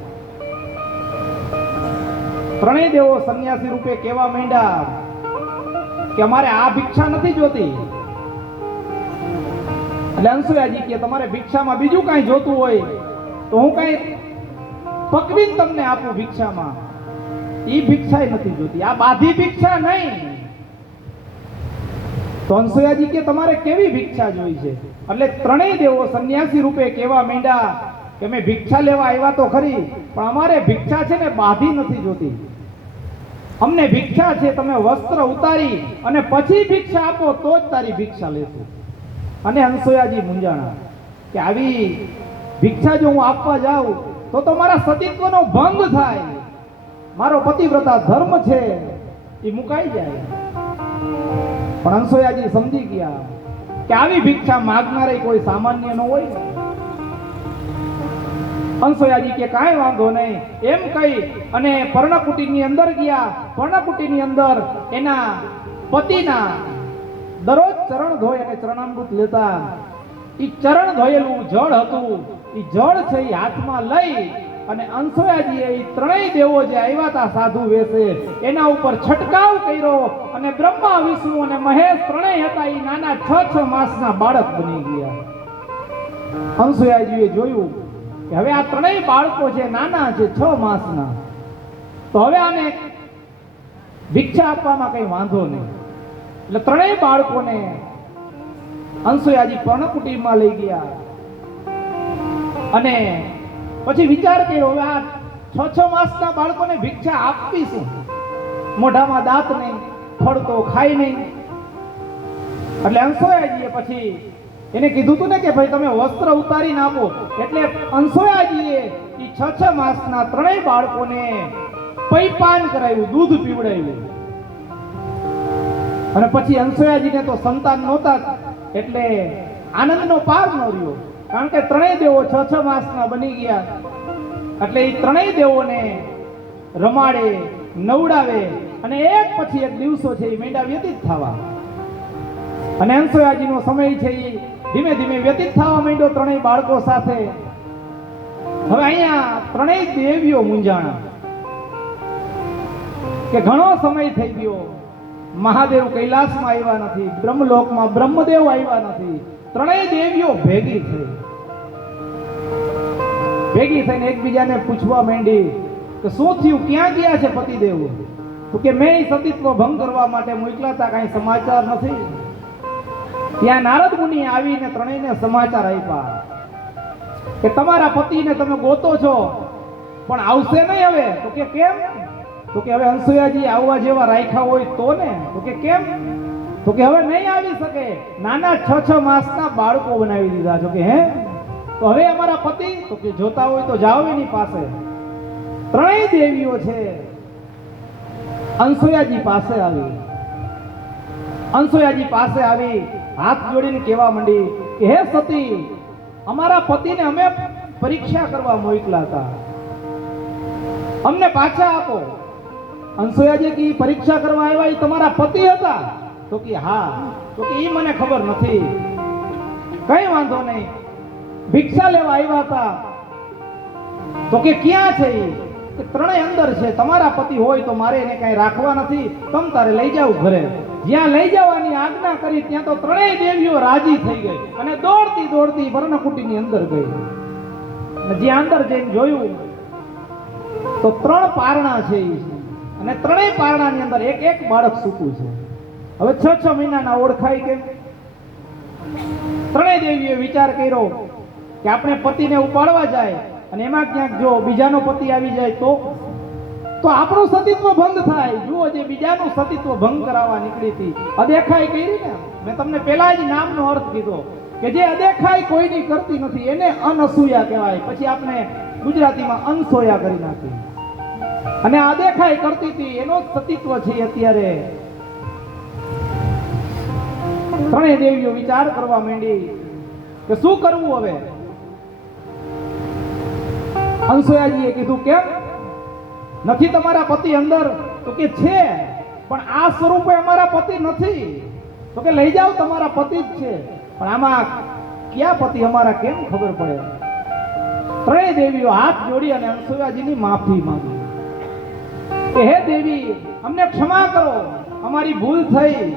ત્રણેય દેવો સંન્યાસી રૂપે કહેવા માંડ્યા કે અમારે આ ભિક્ષા નથી જોતી. એટલે અંસુયાજી કે તમારે ભિક્ષામાં બીજું કાંઈ જોતું હોય તો હું કાંઈ પકવીને તમને આપું ભિક્ષામાં, ઈ ભિક્ષા નથી જોતી, આ બાધી ભિક્ષા નહીં. તો અંસુયાજી કે તમારે કેવી ભિક્ષા જોઈ છે? એટલે ત્રણેય દેવો સંન્યાસી રૂપે કહેવા માંડ્યા કે અમે ભિક્ષા લેવા આવ્યા તો ખરી પણ અમારે ભિક્ષા છે ને બાધી નથી જોતી. અમને ભિક્ષા છે તમે વસ્ત્ર ઉતારી અને પછી ભિક્ષા આપો તો જ તારી ભિક્ષા લેશું. અને અંસોયાજી મૂંઝાણા કે આવી ભિક્ષા જો હું આપવા જાઉં તો મારા સતીત્વનો ભંગ થાય, મારો પતિવ્રતા ધર્મ છે એ મુકાઈ જાય. પણ અંસોયાજી સમજી ગયા કે આવી ભિક્ષા માગનારે કોઈ સામાન્ય ન હોય. અંસોયાજી કે કાંઈ વાંધો નહીં એમ કહી અને પર્ણકુટીરની અંદર ગયા. પર્ણકુટીની અંદર એના પતિના દરરોજ ચરણ ધોઈ અને ચરણામૃત લેતા. ઈ ચરણ ધોયેલું જળ હતું, ઈ જળ છે એ હાથમાં લઈ અને અંસોયાજીએ ઈ ત્રણેય દેવો જે આવ્યા હતા સાધુ વેશે એના ઉપર છટકાવ કર્યો અને બ્રહ્મા વિષ્ણુ અને મહેશ ત્રણેય હતા એ નાના 6 માસના બાળક બની ગયા. અંસોયાજીએ જોયું કે હવે આ ત્રણેય બાળકો છે નાના છે 6 માસના, તો હવે આને ભિક્ષા આપવામાં કઈ વાંધો નહીં. એટલે ત્રણેય બાળકોને અંસોયાજી પર્ણકુટીરમાં લઈ ગયા અને પછી વિચાર કર્યો હવે આ 6 માસના બાળકોને ભિક્ષા આપવી શું? મોઢામાં દાંત નહીં, ફળ તો ખાય નહીં. એટલે અંસોયાજીએ પછી એને કીધું તું ને કે ભાઈ તમે વસ્ત્ર ઉતારીને આપો. એટલે અંસોયાજીએ એ 6 માસના ત્રણેય બાળકોને પૈપાન કરાવ્યું, દૂધ પીવડાવ્યું. અને પછી અંસોયાજીને તો સંતાન નહોતા જ, એટલે આનંદનો પાર ન રહ્યો. કારણ કે ત્રણેય દેવો 6 માસના બની ગયા. એટલે એ ત્રણેય દેવોને રમાડે, નવડાવે અને એક પછી એક દિવસો છે એ મેંડા વ્યતીત થવા. અને અંસોયાજીનો સમય છે એ ધીમે ધીમે વ્યતીત થવા માંડ્યો ત્રણેય બાળકો સાથે. હવે અહીંયા ત્રણેય દેવીઓ મૂંઝાણા કે ઘણો સમય થઈ ગયો, મહાદેવ કૈલાસમાં આવ્યા નથી, બ્રહ્મલોકમાં બ્રહ્મદેવ આવ્યા નથી. ત્રણેય દેવીઓ ભેગી થઈને એકબીજાને પૂછવા માંડી કે શું થયું, ક્યાં ગયા છે પતિદેવ? તો કે મેં સતીત્વ ભંગ કરવા માટે મોકલા હતા, કાંઈ સમાચાર નથી. ત્યાં નારદ મુનિ આવીને ત્રણેયને સમાચાર આપ્યા કે તમારા પતિને તમે ગોતો છો પણ આવશે નહીં હવે. તો કે કેમ? તો કે હવે અંસુયાજી આવવા જેવા રાખ્યા હોય તો ને. તો કે કેમ? તો કે હવે નહીં આવી શકે, નાના 6 માસના બાળકો બનાવી દીધા. જો કે હે, તો હવે અમારા પતિ? તો કે જોતા હોય તો જાઓ એની પાસે. ત્રણેય દેવીઓ છે અંસુયાજી પાસે આવી. અંસુયાજી પાસે આવી હાથ જોડીને કહેવા માંડી કે હે સતી, અમારા પતિને અમે પરીક્ષા કરવા મોકલા હતા, અમને પાછા આપો. અંસુયાજી કે પરીક્ષા કરવા આવ્યા એ તમારા પતિ હતા? તો કે હા. તો કે એ મને ખબર નથી. કઈ વાંધો નહીં, ભિક્ષા લેવા આવ્યા હતા. તો કે ક્યાં છે એ? કે ત્રણેય અંદર છે, તમારા પતિ હોય તો મારે એને કઈ રાખવા નથી, તમ તારે લઈ જાવ ઘરે. જ્યાં લઈ જવાની આજ્ઞા કરી ત્યાં તો ત્રણેય દેવીઓ રાજી થઈ ગઈ અને દોડતી દોડતી પર્ણકુટીની અંદર ગઈ. અને જ્યાં અંદર જઈને જોયું તો 3 પારણા છે અને ત્રણેય પારણાની અંદર એક એક બાળક સૂતું છે. હવે 6 મહિનાના ઓળખાય કેમ? ત્રણેય દેવીએ વિચાર કર્યો કે આપણે પતિને ઉપાડવા જાય અને એમાં ક્યાંક જો બીજાનો પતિ આવી જાય તો આપણું સતીત્વ ભંગ થાય. જુઓ, જે બીજાનું સતીત્વ ભંગ કરાવવા નીકળી હતી, અદેખાઈ કરી ને. મેં તમને પહેલા જ નામનો અર્થ કીધો કે જે અદેખાઈ કોઈની કરતી નથી એને અનસૂયા કહેવાય. પછી આપણે ગુજરાતીમાં અનસોયા કરી નાખી. અને અદેખાઈ કરતી હતી એનો જ સતીત્વ છે. અત્યારે ત્રણેય દેવીઓ વિચાર કરવા માંડી કે શું કરવું હવે. અંસોયાજીએ કીધું કેમ નથી તમારા પતિ અંદર? તો કે છે, પણ આ સ્વરૂપે અમારા પતિ નથી. તો કે લઈ જાઓ, તમારા પતિ જ છે, પણ આમાં ક્યાં પતિ અમારા કેમ ખબર પડે? ત્રણેય દેવીઓ હાથ જોડી અને અંસુયાજીની માફી માંગી કે હે દેવી, અમને ક્ષમા કરો, અમારી ભૂલ થઈ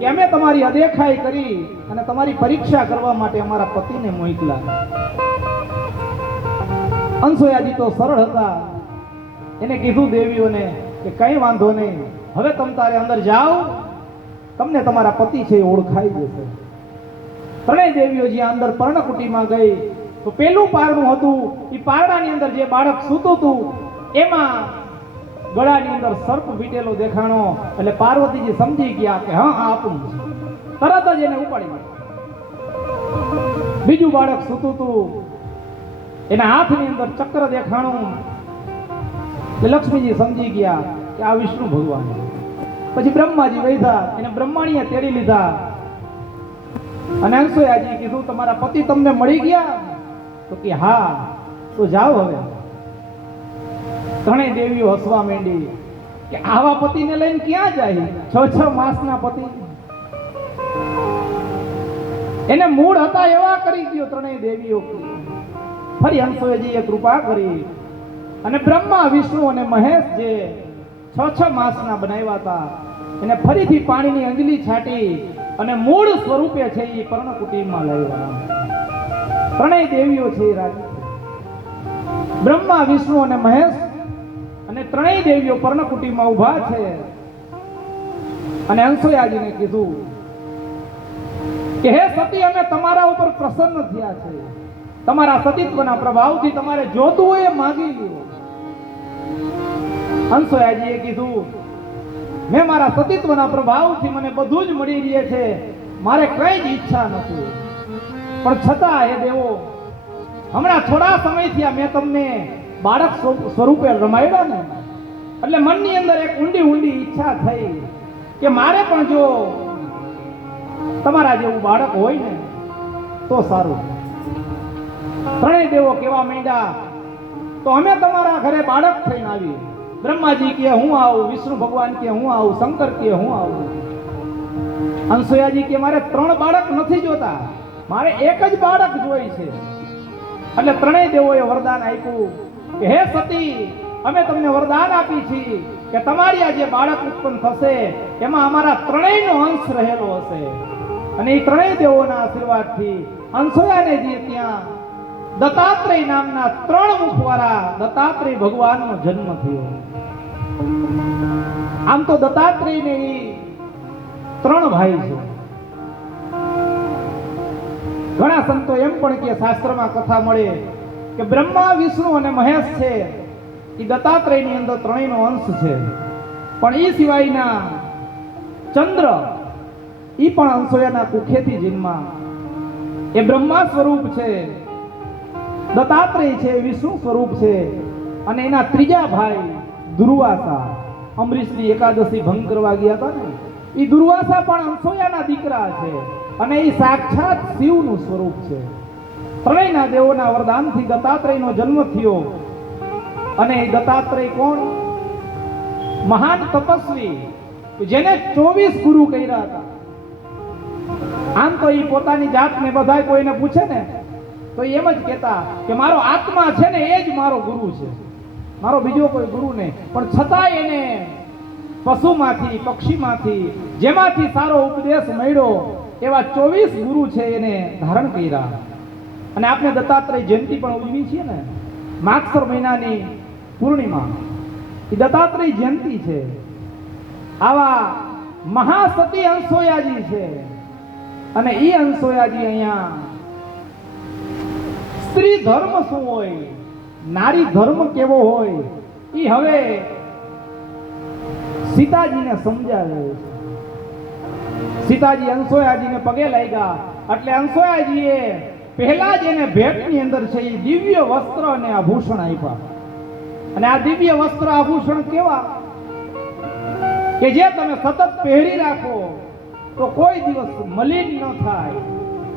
કે અમે તમારી અદેખાઈ કરી અને તમારી પરીક્ષા કરવા માટે અમારા પતિને મોકલા. અંસુયાજી તો સરળ હતા. એને કીધું દેવીઓને કે કઈ વાંધો નહીં, હવે તમ તારે અંદર જાઓ, તમને તમારા પતિ છે એ ઓળખાઈ જશે. ત્રણેય દેવીઓ જ્યાં અંદર પર્ણકુટીમાં ગઈ તો પેલું પારણું હતું. એ પારણાની અંદર જે બાળક સૂતું હતું એમાં ગળાની અંદર સર્પ વીટેલો દેખાણો. એટલે પાર્વતીજી સમજી ગયા કે હા, આ આપણું છે. તરત જ એને ઉપાડી નાખ્યો. બીજું બાળક સૂતું હતું, એના હાથની અંદર ચક્ર દેખાણું. લક્ષ્મીજી સમજી ગયા કે આ વિષ્ણુ ભગવાન. પછી બ્રહ્માજી વૈધા, એને બ્રહ્માણીએ તેડી લીધા. અને અંસુયાજી કીધું તમારા પતિ તમને મળી ગયા? તો કે હા. તો જાઓ હવે. ત્રણેય દેવીઓ હસવા માંડી કે આવા પતિને લઈને ક્યાં જાય? 6 માસના પતિ એને મૂળ હતા એવા કરી દો. ત્રણેય દેવીઓ ફરી અંસુયાજીએ કૃપા કરી અને બ્રહ્મા, વિષ્ણુ અને મહેશ જે 6 માસના બનાવ્યા હતા એને ફરીથી પાણીની અંજલી છાટી અને મૂળ સ્વરૂપે છે એ પર્ણકુટીમાં લાવ્યા. ત્રણેય દેવીઓ છે એ રાજી. બ્રહ્મા, વિષ્ણુ અને મહેશ અને ત્રણેય દેવીઓ પર્ણકુટીમાં ઊભા છે. અને અંસુયાજીને કીધું કે હે સતી, અમે તમારા ઉપર પ્રસન્ન થયા છે. તમારા સતીત્વના પ્રભાવથી તમારે જોતું હોય એ માંગી લ્યો. અંસુયાજીએ કીધું મેં મારા સતીત્વના પ્રભાવથી મને બધું જ મળી રહે છે, મારે કઈ જ ઈચ્છા નથી, પણ છતાં એ દેવો હમણાં થોડા સમયથી આ મેં તમને બાળક સ્વરૂપે રમાડ્યા ને, એટલે મનની અંદર એક ઊંડી ઊંડી ઈચ્છા થઈ કે મારે પણ જો તમારા જેવું બાળક હોય ને તો સારું. ત્રણેય દેવો કેવા માંડ્યા, તો અમે તમારા ઘરે બાળક થઈને આવી. બ્રહ્માજી કે હું આવું, વિષ્ણુ ભગવાન કે હું આવું, શંકર કે હું આવું. અનસુયાજી કે મારે 3 બાળક નથી જોતા, મારે એક જ બાળક જોઈ છે. એટલે ત્રણેય દેવોએ વરદાન આપ્યું કે હે સતી, અમે તમને વરદાન આપી છીએ કે તમારી આ જે બાળક ઉત્પન્ન થશે એમાં અમારા ત્રણેયનો અંશ રહેલો હશે. અને એ ત્રણેય દેવોના આશીર્વાદથી અનસુયાને જે ત્યાં દત્તાત્રેય નામના 3 મુખવાળા દત્તાત્રેય ભગવાનનો જન્મ થયો. આમ તો દત્તાત્રેયને એ 3 ભાઈ છે. ઘણા સંતો એમ પણ કે શાસ્ત્રમાં કથા મળે કે બ્રહ્મા, વિષ્ણુ અને મહેશ છે એ દત્તાત્રેયની અંદર ત્રણેયનો અંશ છે. પણ એ સિવાયના ચંદ્ર એ પણ અનસુયાના કુખેથી જન્મા. એ બ્રહ્મા સ્વરૂપ છે, દત્તાત્રેય છે, વિષ્ણુ સ્વરૂપ છે. અને એના ત્રીજા ભાઈ દુર્વાસા, અમરીશની એકાદશી ભંગ કરવા ગયા હતા ને, એ દુર્વાસા પણ અનસુયાના દીકરા છે અને એ સાક્ષાત શિવનું સ્વરૂપ છે. ત્રણેયના દેવોના વરદાનથી દત્તાત્રેયનો જન્મ થયો. અને એ દત્તાત્રેય કોણ? મહાન તપસ્વી, જેને 24 ગુરુ કર્યા હતા. આમ તો એ પોતાની જાતને બધા કોઈને પૂછે ને તો એમ જ કહેતા કે મારો આત્મા છે ને એ જ મારો ગુરુ છે, મારો બીજો કોઈ ગુરુ નહીં. પણ છતાં એને પશુમાંથી, પક્ષીમાંથી, જેમાંથી સારો ઉપદેશ મળ્યો એવા 24 ગુરુ છે એને ધારણ કર્યા. અને આપણે દત્તાત્રેય જયંતિ પણ ઉજવી છીએ ને, માગસર મહિનાની પૂર્ણિમા, એ દત્તાત્રેય જયંતિ છે. આવા મહાસતી અનસુયાજી છે. અને એ અનસુયાજી અહીંયા સ્ત્રી ધર્મ શું હોય, નારી ધર્મ કેવો હોય એ હવે સીતાજીને સમજાવે છે. સીતાજી અનસુયાજીને પગે લાગ્યા એટલે અનસુયાજીએ પહેલા જ એને ભેટની અંદર છે એ દિવ્ય વસ્ત્ર અને આભૂષણ આપ્યા. અને આ દિવ્ય વસ્ત્ર આભૂષણ કેવા કે જે તમે સતત પહેરી રાખો તો કોઈ દિવસ મલિન ન થાય,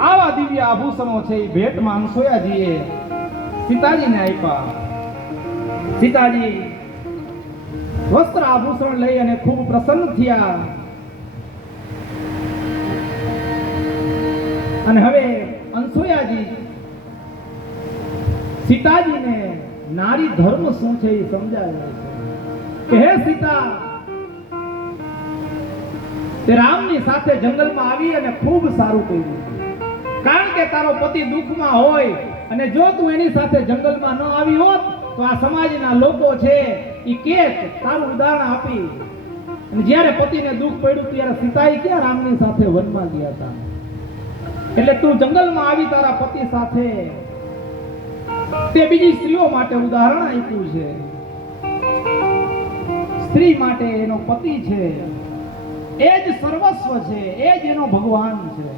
આવા દિવ્ય આભૂષણો છે એ ભેટમાં અનસુયાજીએ સીતાજીને આપ્યા. સીતાજી વસ્ત્ર આભૂષણ લઈ અને ખૂબ પ્રસન્ન થયા. અને હવે અનસુયાજી સીતાજીને નારી ધર્મ શું છે એ સમજાવે છે કે હે સીતા, તે રામની સાથે જંગલમાં આવી અને ખૂબ સારું કર્યું, કારણ કે તારો પતિ દુઃખમાં હોય અને જો તું એની સાથે જંગલમાં ન આવી હોત તો આ સમાજના લોકો છે એ કે તારું ઉદાહરણ આપી. અને જ્યારે પતિને દુઃખ પડ્યું ત્યારે સીતાએ ક્યાં રામની સાથે વનમાં ગયા હતા. એટલે તું જંગલમાં આવી તારા પતિ સાથે, તે બીજી સ્ત્રીઓ માટે ઉદાહરણ આપ્યું છે. સ્ત્રી માટે એનો પતિ છે, એ જ સર્વસ્વ છે, એ જ એનો ભગવાન છે.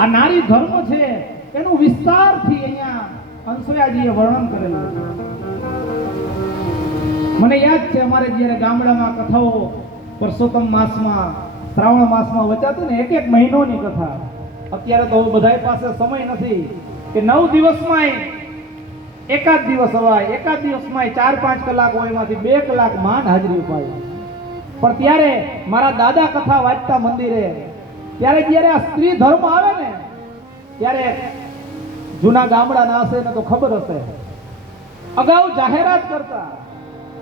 આ નારી ધર્મ છે એનું વિસ્તારથી અહીંયા અનસુયાજીએ વર્ણન કરેલું છે. મને યાદ છે અમારે જ્યારે ગામડામાં કથાઓ પરસોત્તમ માસમાં, શ્રાવણ માસમાં વચાતી ને, એક મહિનોની કથા. અત્યારે તો બધાય પાસે સમય નથી કે 9 દિવસમાં એકાદ દિવસ અવાય, એકાદ દિવસમાં 4-5 કલાક હોય, એમાંથી 2 કલાક માંડ હાજરી ઉપાય. પણ ત્યારે મારા દાદા કથા વાંચતા મંદિરે, ત્યારે જ્યારે આ સ્ત્રી ધર્મ આવે ને ત્યારે જૂના ગામડાના હશે ને તો ખબર હશે, અગાઉ જાહેરાત કરતા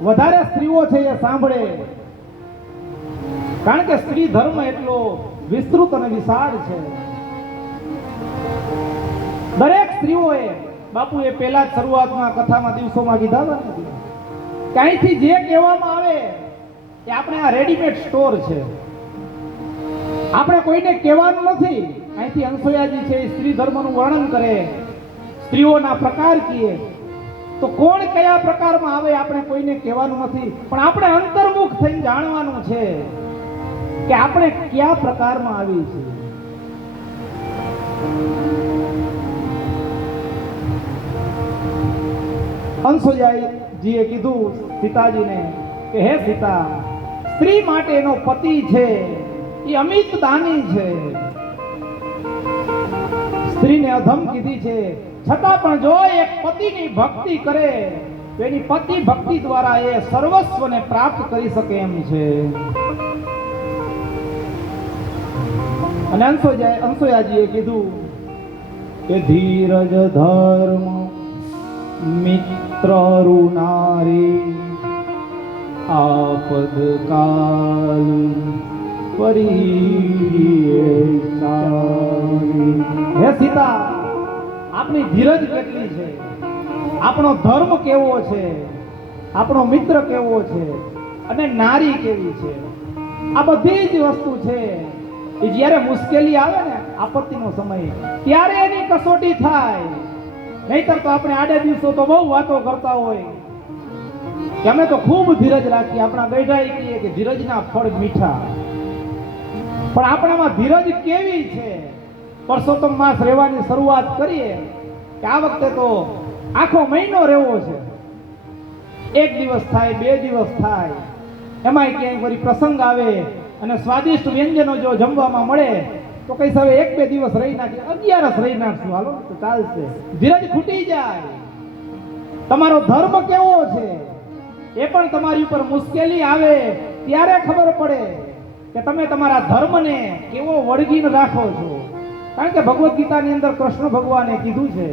વધારે સ્ત્રીઓ છે એ સાંભળે, કારણ કે સ્ત્રી ધર્મ એટલો વિસ્તૃત અને વિશાળ છે. દરેક સ્ત્રીઓએ, બાપુએ પહેલા જ શરૂઆતમાં કથામાં દિવસોમાં કીધા હતા ને કે અહીંથી જે કહેવામાં આવે એ આપણે આ રેડીમેડ સ્ટોર છે, આપણે કોઈને કહેવાનું નથી. અહીંથી અનસુયાજી છે એ સ્ત્રી ધર્મનું વર્ણન કરે, સ્ત્રીઓના પ્રકાર કીએ, તો કોણ કયા પ્રકારમાં આવે આપણે કોઈને કહેવાનું નથી, પણ આપણે અંતર્મુખ થઈને જાણવાનું છે કે આપણે કયા પ્રકારમાં આવી છીએ. અંસુજાજીએ કીધું સીતાજીને કે હે સીતા, સ્ત્રી માટે એનો પતિ છે એ અમિત દાની છે. સ્ત્રીને અધમ કીધી છે, છતાં પણ જો એક પતિની ભક્તિ કરે તો એની પતિ ભક્તિ દ્વારા એ સર્વસ્વને પ્રાપ્ત કરી શકે એમ છે. અને અંસુયાજીએ કીધું કે ધીરજ ધર્મ મિત્ર નારી આપદ કાલ હે સીતા, આપણી ધીરજ કેટલી છે, આપણો ધર્મ કેવો છે, આપણો મિત્ર કેવો છે અને નારી કેવી છે. આ બધી જ વસ્તુ છે એ જ્યારે મુશ્કેલી આવે ને, આપત્તિનો સમય, ત્યારે એની કસોટી થાય. નહીતર તો આપણે આડે દિવસો તો બહુ વાતો કરતા હોય કે અમે તો ખૂબ ધીરજ રાખીએ. આપણા ગઈઢા કહીએ કે ધીરજના ફળ મીઠા. પણ આપણામાં ધીરજ કેવી છે? પરસોત્તમ માસ રહેવાની શરૂઆત કરીએ કે આ વખતે તો આખો મહિનો રહેવો છે. એક દિવસ થાય, 2 દિવસ થાય, એમાંય ક્યાંય વળી પ્રસંગ આવે અને સ્વાદિષ્ટ વ્યંજનો જો જમવામાં મળે તો કઈ હવે 1-2 દિવસ રહી નાખીએ, 11 રહી નાખશું, હાલો તો ચાલશે. ધીરજ ખૂટી જાય. તમારો ધર્મ કેવો છે એ પણ તમારી ઉપર મુશ્કેલી આવે ત્યારે ખબર પડે કે તમે તમારા ધર્મને કેવો વળગીને રાખો છો. કારણ કે ભગવદ્ ગીતાની અંદર કૃષ્ણ ભગવાને કીધું છે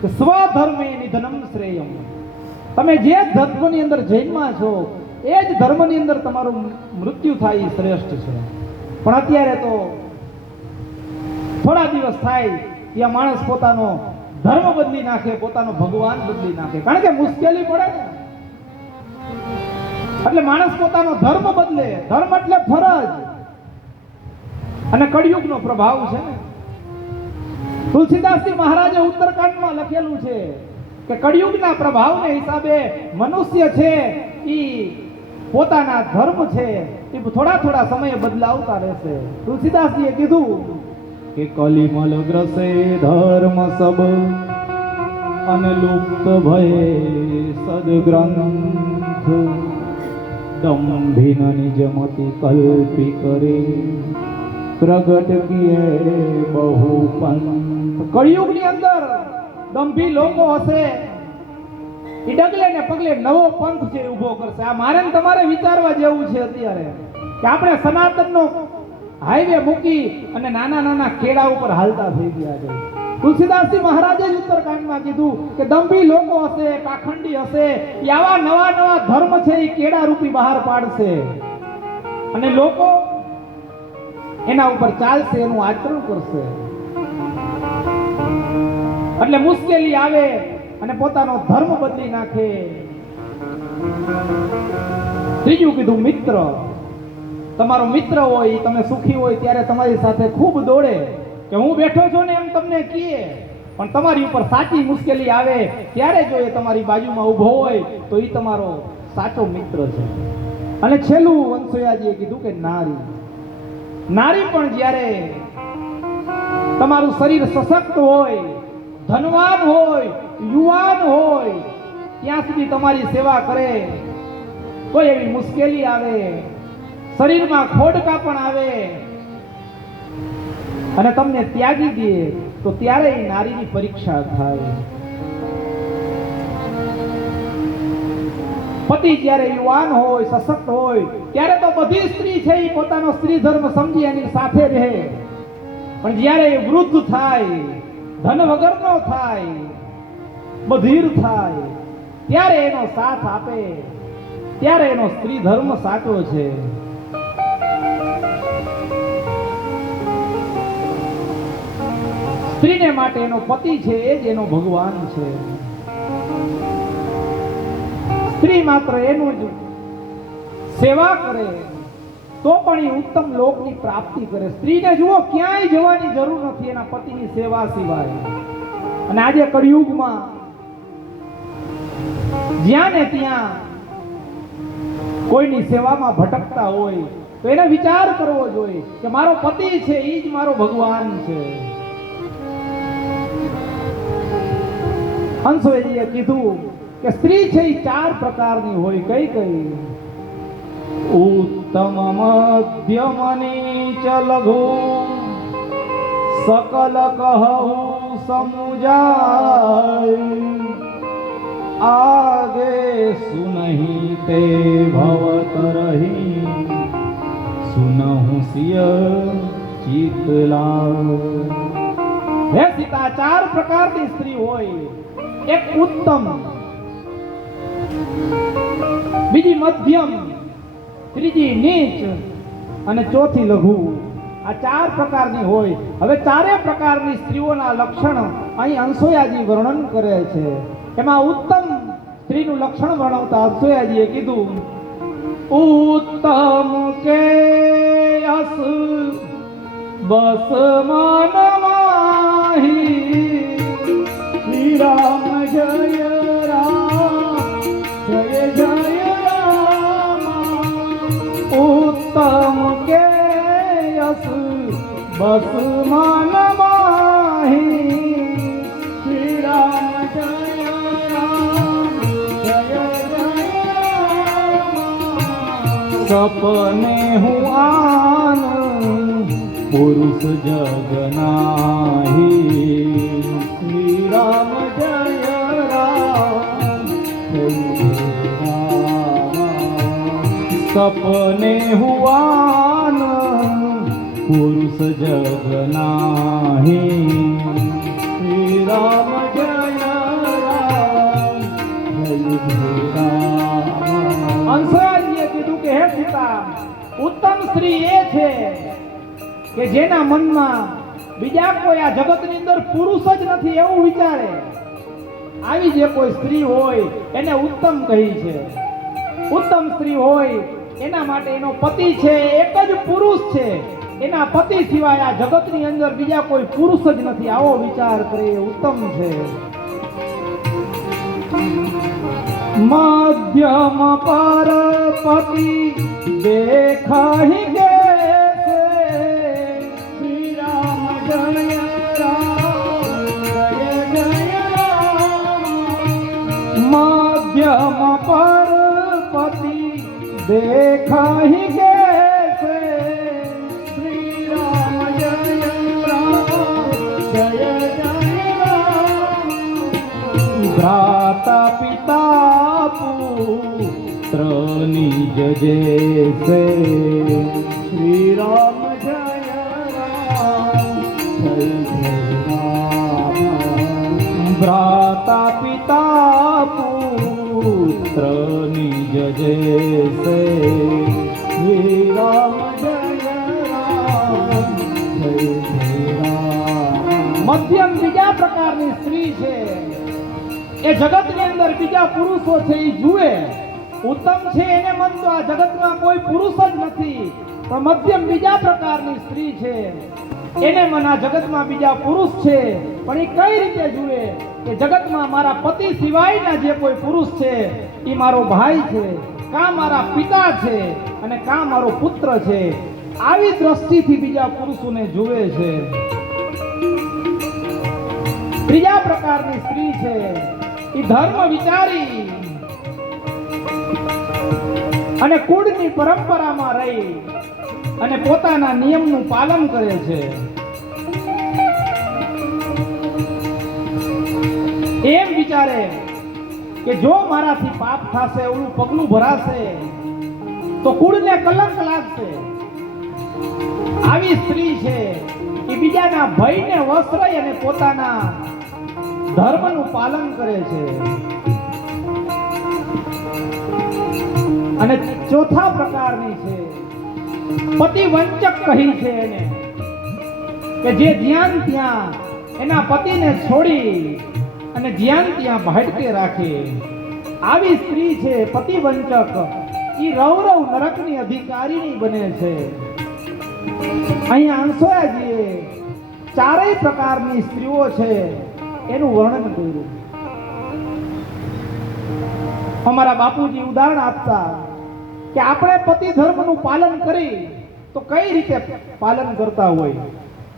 કે સ્વધર્મે નિધનમ શ્રેયમ. તમે જે ધર્મની અંદર જન્મા છો એ જ ધર્મની અંદર તમારું મૃત્યુ થાય એ શ્રેષ્ઠ છે. પણ અત્યારે તો થોડા દિવસ થાય ત્યાં માણસ પોતાનો ધર્મ બદલી નાખે, પોતાનો ભગવાન બદલી નાખે. કારણ કે મુશ્કેલી પડે ને એટલે માણસ પોતાનો ધર્મ બદલે. ધર્મ એટલે ફરજ. અને કળિયુગનો પ્રભાવ છે ને. તુલસીદાસજી મહારાજે ઉત્તરકાંડમાં લખેલું છે કે કળિયુગના પ્રભાવને હિસાબે મનુષ્ય છે એ પોતાના ધર્મ છે એ થોડા સમયે બદલાવતા રહેશે. તુલસીદાસજીએ કીધું કે કલિમલ ગ્રસે ધર્મ સબ અનલુપ્ત ભય સદગ્રંથ દંભિન નિજમતિ કલ્પી કરે પ્રગટ કિએ બહુ પંથ. કળિયુગની અંદર દંભી લોકો હશે એ ડગલે ને પગલે નવો પંથ છે ઊભો કરશે. આ મારે ને તમારે વિચારવા જેવું છે અત્યારે કે આપણે સનાતનનો હાઈવે મૂકી અને નાના કેળા ઉપર હાલતા થઈ ગયા છે. તુલસીદાસજી મહારાજે જ ઉત્તરકાંડમાં કીધું કે દંભી લોકો હશે, પાખંડી હશે, એ આવા નવા ધર્મ છે એ કેળા રૂપી બહાર પાડશે અને લોકો એના ઉપર ચાલશે, એનું આચરણ કરશે. એટલે મુશ્કેલી આવે અને પોતાનો ધર્મ બદલી નાખે. ત્રીજું કીધું મિત્ર. તમારો મિત્ર હોય, તમે સુખી હોય ત્યારે તમારી સાથે ખૂબ દોડે કે હું બેઠો છું ને એમ તમને કહે, પણ તમારી ઉપર સાચી મુશ્કેલી આવે ત્યારે જો એ તમારી બાજુમાં ઊભો હોય તો એ તમારો સાચો મિત્ર છે. અને છેલ્લું વંશોયાજીએ કીધું કે નારી. નારી પણ જ્યારે તમારું શરીર સશક્ત હોય, ધનવાન હોય, યુવાન હોય ત્યાં સુધી તમારી સેવા કરે. કોઈ એવી મુશ્કેલી આવે, શરીરમાં ખોડકા પણ આવે અને તમને ત્યાગી દે તો ત્યારે એ નારીની પરીક્ષા થાય. પતિ જ્યારે યુવાન હોય, સશક્ત હોય ત્યારે તો બધી સ્ત્રી છે એ પોતાનો સ્ત્રી ધર્મ સમજી એની સાથે રહે. પણ જ્યારે એ વૃદ્ધ થાય, ધન વગરનો થાય, બધિર થાય ત્યારે એનો સાથ આપે, ત્યારે એનો સ્ત્રી ધર્મ સાચો છે. સ્ત્રીને માટે એનો પતિ છે એ જ એનો ભગવાન છે. સ્ત્રી માત્ર એનું જ સેવા કરે તો પણ એ ઉત્તમ લોકની પ્રાપ્તિ કરે. સ્ત્રીને જુઓ ક્યાંય જવાની જરૂર નથી એના પતિની સેવા સિવાય. અને આજે કળિયુગમાં જ્યાં ને ત્યાં કોઈની સેવામાં ભટકતા હોય તો એને વિચાર કરવો જોઈએ કે મારો પતિ છે એ જ મારો ભગવાન છે. હંસવેજીએ કીધું કે સ્ત્રી છે એ 4 પ્રકારની હોય. કઈ કઈ? ઉત્તમ મધ્યમ નીચ લઘુ સકલ કહું સમુજાય આગે સુનહી તે ભવતરહી સુનહુ સિય ચિતલા. હે સીતા, 4 પ્રકારની સ્ત્રી હોય. એક ઉત્તમ, બીજી મધ્યમ, ત્રીજી નીચ અને ચોથી લઘુ. આ 4 પ્રકારની હોય. હવે 4 પ્રકારની સ્ત્રીઓના લક્ષણ અહીં અંસોયાજી વર્ણન કરે છે. એમાં ઉત્તમ સ્ત્રીનું લક્ષણ વર્ણવતા અંસોયાજીએ કીધું, ઉત્તમ કે યસ બસ મન માહી શ્રી રામ જય રામ જય જય રામ. ઉત્તમ કે યસ બસ મન માહી શ્રી રામ જય રામ જય જય રામ. સપને હું આન પુરુષ જગનાહી શ્રી રામ જય રામ જય રામ. સપને હુઆન પુરુષ જગનાહી શ્રી રામ જય રામ જય જય રામ. અંસરાજીએ કીધું કે હે સીતા, ઉત્તમ સ્ત્રી એ છે કે જેના મનમાં બીજા કોઈ આ જગતની અંદર પુરુષ જ નથી એવું વિચારે. આવી જે કોઈ સ્ત્રી હોય એને ઉત્તમ કહી છે. ઉત્તમ સ્ત્રી હોય એના માટે એનો પતિ છે એક જ પુરુષ છે. એના પતિ સિવાય આ જગતની અંદર બીજા કોઈ પુરુષ જ નથી. આવો વિચાર કરે એ ઉત્તમ છે. મધ્યમ પર પતિ દેખાહી કે શ્રી રામ જય રામ જય જય રામ. મધ્યમ પર પતિ દેખાહી કે શ્રી રામ જય રામ જય જય રામ. ભ્રાતા પિતા પુત્ર નિજ જૈસે શ્રી રામ જય રામ જય જય રામ. ભ્રાતા પિતા પુત્ર નિજ જૈસે શ્રી રામ જય રામ જય જય રામ. મધ્યમ બીજા પ્રકારની સ્ત્રી છે. એ જગતની અંદર બીજા પુરુષો છે એ જુએ. ઉત્તમ છે એને મન તો આ જગતમાં કોઈ પુરુષ જ નથી. પણ મધ્યમ બીજા પ્રકારની સ્ત્રી છે. એને મન આ જગતમાં બીજા પુરુષ છે. પણ એ કઈ રીતે જુએ કે જગતમાં મારા પતિ સિવાયના જે કોઈ પુરુષ છે એ મારો ભાઈ છે, કાં મારા પિતા છે અને કાં મારો પુત્ર છે. આવી દ્રષ્ટિથી બીજા પુરુષોને જુએ છે. ત્રીજા પ્રકારની સ્ત્રી છે એ ધર્મ વિચારી અને કુળની પરંપરામાં રહી અને પોતાના નિયમનું પાલન કરે છે. એમ વિચારે કે જો મારાથી પાપ થશે, ઓલું પગલું ભરાશે તો કુળને કલંક લાગશે. આવી સ્ત્રી છે એ બીજાના ભયને વશ રહી અને પોતાના ધર્મનું પાલન કરે છે. અને ચોથા પ્રકારની છે પતિ વંચક કહી છે એને, કે જે જ્યાં ત્યાં એના પતિને છોડી અને જ્યાં ત્યાં ભટકે રાખે. આવી સ્ત્રી છે પતિ વંચક. એ રૌરવ નરકની અધિકારીણી બને છે. અહીંયા અંસોયાજીએ 4 પ્રકારની સ્ત્રીઓ છે એનું વર્ણન કર્યું. અમારા બાપુજી ઉદાહરણ આપતા કે આપણે પતિ ધર્મનું પાલન કરી તો કઈ રીતે પાલન કરતા હોય?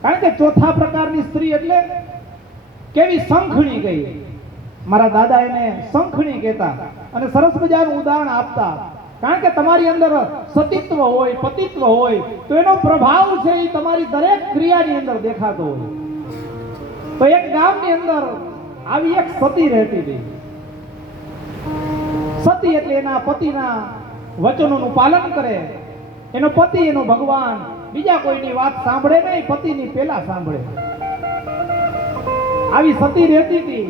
કારણ કે ચોથા પ્રકારની સ્ત્રી એટલે કેવી શંખણી ગઈ. મારા દાદા એને શંખણી કહેતા અને સરસ મજાનું ઉદાહરણ આપતા. કારણ કે તમારી અંદર સતીત્વ હોય, પતિત્વ હોય તો એનો પ્રભાવ છે એ તમારી દરેક ક્રિયાની અંદર દેખાતો હોય. તો એક ગામની અંદર આવી એક સતી રહેતી હતી. સતી એટલે એના પતિના વચનોનું પાલન કરે. એનો પતિ, એનો ભગવાન, બીજા કોઈની વાત સાંભળે નહીં, પતિની પહેલા સાંભળે. આવી સતી રહેતી હતી.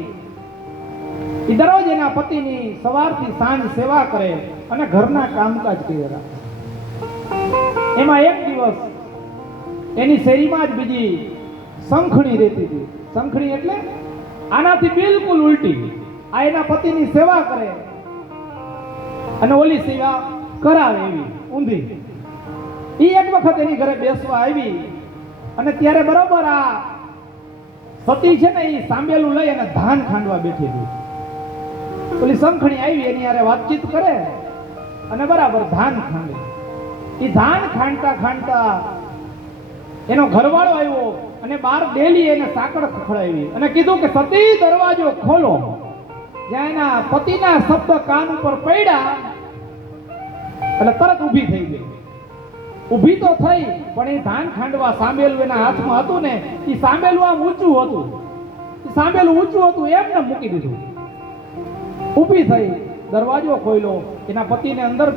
એ દરરોજ એના પતિની સવારથી સાંજ સેવા કરે અને ઘરના કામકાજ કરી રાખે. એમાં એક દિવસ એની શેરીમાં જ બીજી શંખણી રહેતી હતી. શંખણી એટલે આનાથી બિલકુલ ઉલટી. આ એના પતિની સેવા કરે અને ઓલી સેવા કરાવે એવી ઊંધી. એ એક વખત એની ઘરે બેસવા આવી અને ત્યારે બરોબર આ સતી છે ને એ સાંભેલું લઈ અને ધાન ખાંડવા બેઠી હતી. ઓલી શંખણી આવી એની હારે વાતચીત કરે અને બરાબર ધાન ખાંડે. એ ધાન ખાંડતા ખાંડતા એનો ઘરવાળો આવ્યો અને બાર ડેલી એને સાકળ ખખડાવી અને કીધું કે સતી દરવાજો ખોલો. જ્યાં એના પતિના શબ્દ કાન ઉપર પડ્યા એટલે તરત ઊભી થઈ ગઈ. ઊભી તો થઈ પણ એ ધાન ખાંડવા સાંભેલું એના હાથમાં હતું ને, એ સાંભેલું આમ ઊંચું હતું. સાંભેલું ઊંચું હતું એમને મૂકી દીધું. ઊભી થઈ, દરવાજો ખોલ્યો, એના પતિને અંદર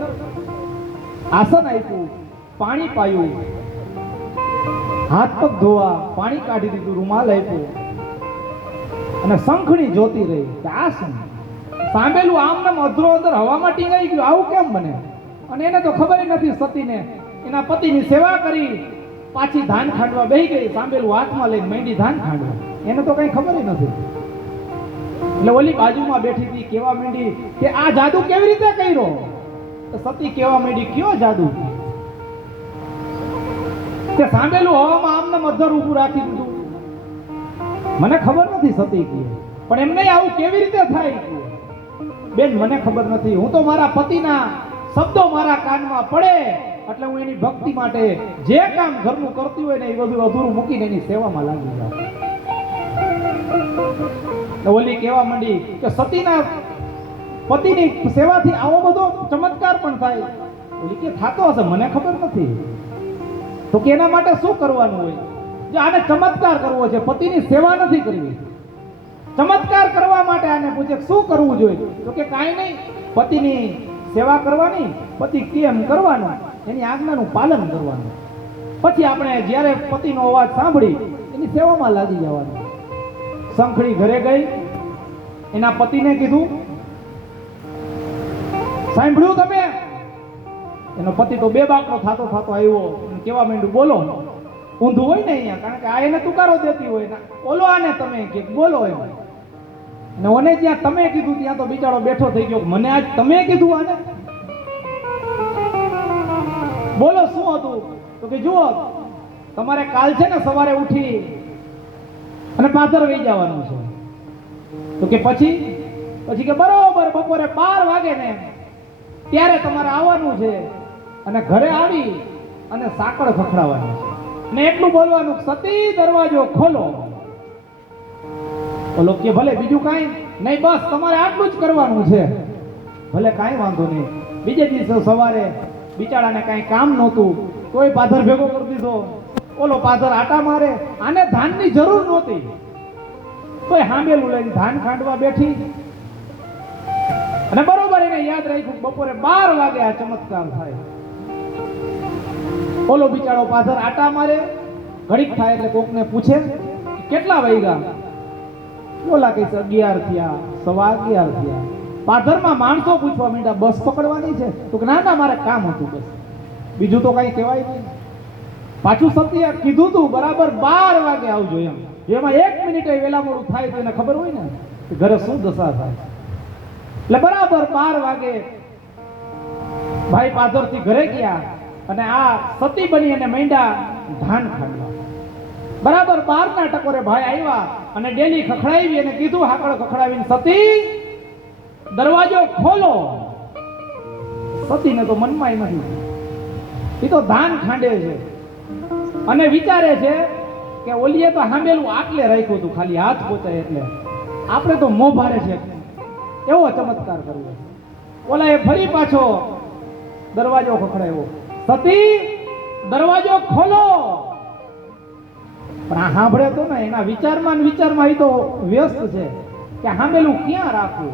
આસન આપ્યું, પાણી પાયું, હાથ પગ ધોવા, પાણી કાઢી દીધું, રૂમાલ આપ્યો અને શંખણી જોતી રહી કે આ શું? સાંભેલું આમ નામ અધરો અંદર હવામાં ટીંગાઈ ગયું. આવું કેમ બને? અને એને તો ખબર નથી સતીને. એના પતિની સેવા કરી, પાછી ધાન ખાંડવા બેહી ગઈ. સાંભેલું હાથમાં લઈને માંડી ધાન ખાંડવા. એને તો કઈ ખબર નથી. એટલે ઓલી બાજુમાં બેઠી હતી કેવા માંડી કે આ જાદુ કેવી રીતે કર્યો? તો સતી કેવા માંડી, કયો જાદુ? તે સાંભેલું હવામાં આમને મધર ઊભું રાખી દીધું. મને ખબર નથી સતી કહે, પણ એમને આવું કેવી રીતે થાય? બેન મને ખબર નથી. હું તો મારા પતિના શબ્દો મારા કાનમાં પડે એટલે હું એની ભક્તિ માટે જે કામ ઘરનું કરતી હોય ને એ બધું અધૂરું મૂકીને એની સેવામાં લાગી જાઉં. ઓલી કહેવા માંડી કે સતીના પતિની સેવાથી આવો બધો ચમત્કાર પણ થાય. ઓલી કે થાતો હશે, મને ખબર નથી. તો કે એના માટે શું કરવાનું હોય? જો આને ચમત્કાર કરવો છે, પતિની સેવા નથી કરવી. ચમત્કાર કરવા માટે આને પૂછે શું કરવું જોઈએ? તો કે કાંઈ નહીં, પતિની સેવા કરવાની, પતિ કેમ કરવાનો એની આજ્ઞાનું પાલન કરવાનું. પછી આપણે જ્યારે પતિનો અવાજ સાંભળી એની સેવામાં લાગી જવાનું. શંખણી ઘરે ગઈ, એના પતિને કીધું, સાંભળ્યું તમે? એનો પતિ તો બે બાકડો થાતો થાતો આવ્યો, કેવા માંડ્યું, બોલો. ઊંધું હોય ને અહીંયા, કારણ કે આ એને તુકારો દેતી હોય ને, બોલો આને તમે કે બોલો એમ. ને ઓને જ્યાં તમે કીધું ત્યાં તો બિચારો બેઠો થઈ ગયો, મને આજ તમે કીધું આને? બોલો શું હતું? તો કે જુઓ, તમારે કાલ છે ને સવારે ઉઠી અને પાદર વહી જવાનું છે. તો કે પછી કે બરોબર બપોરે 12 વાગે ને ત્યારે તમારે આવવાનું છે અને ઘરે આવી અને સાકળ ખખડાવવાની છે ને એટલું બોલવાનું, સતી દરવાજો ખોલો. બોલો કે ભલે, બીજું કાંઈ નહીં, બસ તમારે આટલું જ કરવાનું છે. ભલે કાંઈ વાંધો નહીં. બીજે દિવસે સવારે બિચારાને કાંઈ કામ નહોતું, તોય પાદર ભેગો કરી દીધો. ઓલો પાદર આટા મારે, આને ધાનની જરૂર નહોતી, તોય હાંભેલું લઈને ધાન ખાંડવા બેઠી. અને બરોબર એને યાદ રાખ્યું બપોરે 12 વાગે આ ચમત્કાર થાય. ઓલો બિચારો પાદર આટા મારે, ઘડીક થાય એટલે કોકને પૂછે કેટલા વાગ્યા? ઓલા કઈ 11 થયા, 11:15 થયા. પાદરમાં માણસો પૂછવા માંડ્યા, બસ પકડવાની છે? તો ના ના, મારે કામ હતું બસ, બીજું તો કઈ કહેવાય નહીં. પાછું સત્ય કીધું તું, બરાબર 12 વાગે આવજો એમ. એમાં 1 મિનિટ વેલા મોડું થાય તો એને ખબર હોય ને કે ઘરે શું દશા થાય. એટલે બરાબર 12 વાગે ભાઈ પાદરથી ઘરે ગયા અને આ સતી બની અને માંડ્યા ધાન ખાંડવા. બરાબર 12ના ટકોરે ભાઈ આવ્યા અને ડેલી ખખડાવી અને કીધું, હાકળ ખખડાવીને, સતી દરવાજો ખોલો. સતીને તો મનમાં નથી. એ તો ધાન ખાંડે છે અને વિચારે છે કે ઓલીએ તો હાંભેલું આટલે રાખ્યું હતું, ખાલી હાથ પહોંચાય એટલે, આપણે તો મોભારે છે, એવો ચમત્કાર કરવો. ઓલા એ ફરી પાછો દરવાજો ખખડાવ્યો, સતી દરવાજો ખોલો. પણ આ સાંભળે તો ને એના વિચારમાં ને વિચારમાં એ તો વ્યસ્ત છે કે હાંભેલું ક્યાં રાખવું.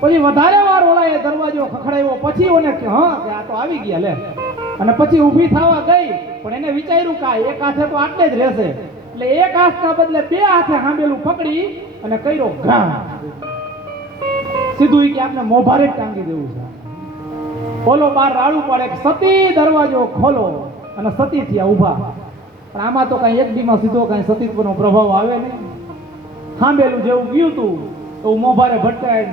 પછી વધારે વાર ઓલાએ દરવાજો ખખડાવ્યો, પછી ઓને કે હા કે આ તો આવી ગયા લે, અને પછી ઊભી થવા ગઈ. પણ એને વિચાર્યું કે આ એક હાથે તો આટલે જ રહેશે, એટલે એક હાથના બદલે બે હાથે હાંભેલું પકડી અને કર્યો ઘા. સીધું ઈ કે આપણે મોભારે જ ટાંગી દેવું છે. ઓલો બાર રાડું પાડે કે સતી દરવાજો ખોલો, અને સતી થયા ઊભા. પણ આમાં તો કઈ એક દીમાં સીધો કઈ સતીત્વનો પ્રભાવ આવે નહીં. હાંભેલું જેવું ગયું તું એવું મોભારે ભટકાય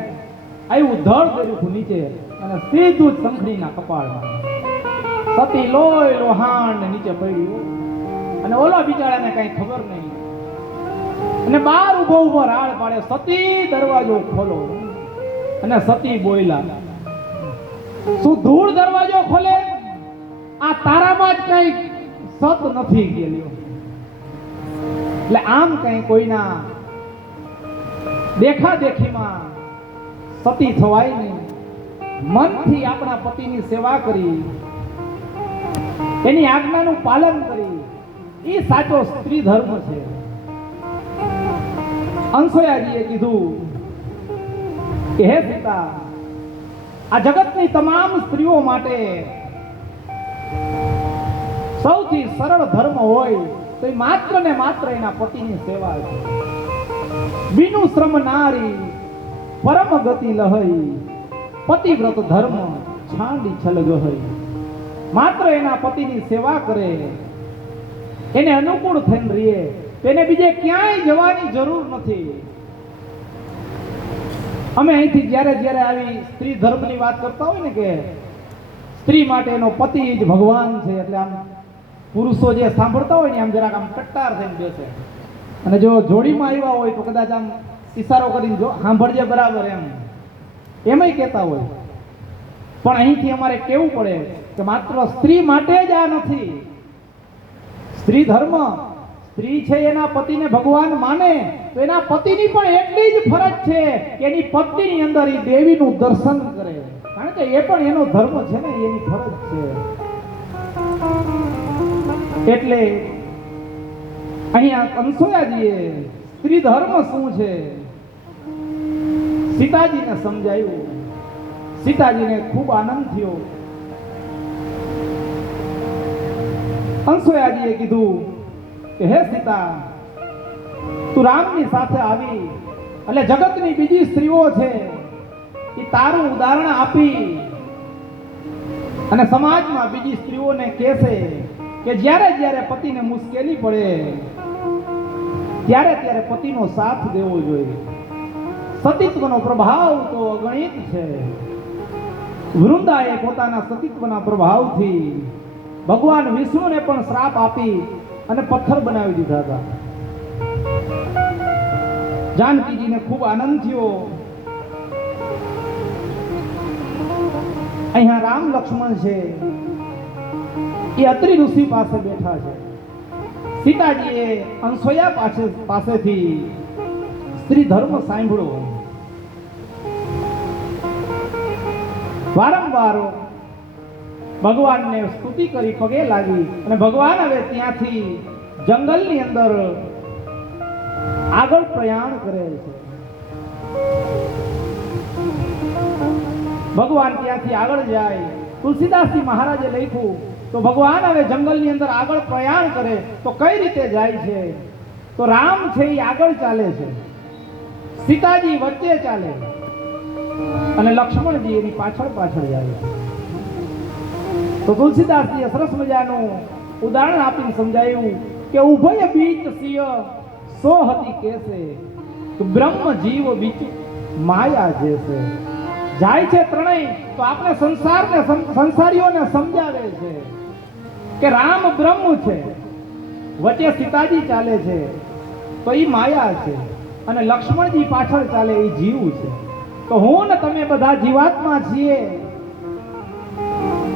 આવ્યું, ધડ કર્યું નીચે અને સીધું જ સંખડીના કપાળમાં. સતી લોય લોહાણ નીચે પડ્યું, અને ઓલા બિચારાને કઈ ખબર નહીં, અને બાર ઉભો ઉભો રાડ પાડે, સતી દરવાજો ખોલો. અને સતી બોયલા, શું ધૂળ દરવાજો ખોલે? આ તારામાં જ કઈ સત નથી ગયેલો. એટલે આમ કઈ કોઈના દેખા દેખીમાં સતી થવાય નહીં. મનથી આપણા પતિની સેવા કરી, એની આજ્ઞાનું પાલન કરી, એ સાચો સ્ત્રી ધર્મ છે. અંસોયાજીએ કીધું કે હે સીતા, આ જગતની તમામ સ્ત્રીઓ માટે સૌથી સરળ ધર્મ હોય તો એ માત્ર ને માત્ર એના પતિની સેવા છે. બીનું શ્રમ નારી પરમ ગતિ લહઈ, પતિવ્રત ધર્મ છાંડી છલગહઈ. માત્ર એના પતિની સેવા કરે, એને અનુકૂળ થઈને રહીએ, તેને બીજે ક્યાંય જવાની જરૂર નથી. અમે અહીંથી જ્યારે જ્યારે આવી સ્ત્રી ધર્મની વાત કરતા હોય ને કે સ્ત્રી માટે એનો પતિ જ ભગવાન છે, એટલે આમ પુરુષો જે સાંભળતા હોય ને આમ જરાક આમ કટ્ટાર થઈને બેસે, અને જો જોડીમાં આવ્યા હોય તો કદાચ આમ ઈશારો કરીને જો સાંભળજે બરાબર એમય કહેતા હોય. પણ અહીંથી અમારે કેવું પડે કે માત્ર સ્ત્રી માટે જ આ નથી. સ્ત્રી ધર્મ, સ્ત્રી છે એના પતિને ભગવાન માને તો એના પતિની પણ એટલી જ ફરજ છે કે એની પત્નીની અંદર એ દેવીનું દર્શન કરે, કારણ કે એ પણ એનો ધર્મ છે ને, એની ફરજ છે. એટલે અહીંયા કંસોયાજીએ સ્ત્રી ધર્મ શું છે સીતાજીને સમજાયું. સીતાજીને ખૂબ આનંદ થયો. કંસોયાજીએ કીધું કે હે સીતા, તું રામની સાથે આવી એટલે જગતની બીજી સ્ત્રીઓ છે એ તારું ઉદાહરણ આપી અને સમાજમાં બીજી સ્ત્રીઓને કહેશે કે જ્યારે જ્યારે પતિને મુશ્કેલી પડે ત્યારે ત્યારે પતિનો સાથ દેવો જોઈએ. સતીત્વનો પ્રભાવ તો અગણિત છે. વૃંદાએ પોતાના સતીત્વના પ્રભાવથી ભગવાન વિષ્ણુને પણ શ્રાપ આપી અને પથ્થર બનાવી દીધા હતા. જાનકીજીને ખૂબ આનંદ થયો. અહીંયા રામ લક્ષ્મણ છે એ અત્રિ ઋષિ પાસે બેઠા છે. સીતાજીએ અંસોયા પાસેથી સ્ત્રી ધર્મ સાંભળ્યો. વારંવાર ભગવાનને સ્તુતિ કરી પગે લાગી અને ભગવાન હવે ત્યાંથી જંગલની અંદર આગળ પ્રયાણ કરે છે. ભગવાન ત્યાંથી આગળ જાય. તુલસીદાસજી મહારાજે લખ્યું તો ભગવાન હવે જંગલની અંદર આગળ પ્રયાણ કરે તો કઈ રીતે જાય છે? તો રામ છે એ આગળ ચાલે છે, સીતાજી વચ્ચે ચાલે અને લક્ષ્મણજી એની પાછળ પાછળ જાય. તો તુલસીદાસજીએ સરસ મજાનું ઉદાહરણ આપીને સમજાયું કે ઉભય બીચ સિય સો હતી કેસે, તો બ્રહ્મ જીવ બીચ માયા જેસે. જાય છે ત્રણેય તો આપણે સંસારીઓને સમજાવે છે કે રામ બ્રહ્મ છે, વચ્ચે સીતાજી ચાલે છે તો એ માયા છે, અને લક્ષ્મણજી પાછળ ચાલે એ જીવ છે. તો હું ને તમે બધા જીવાત્મા છીએ.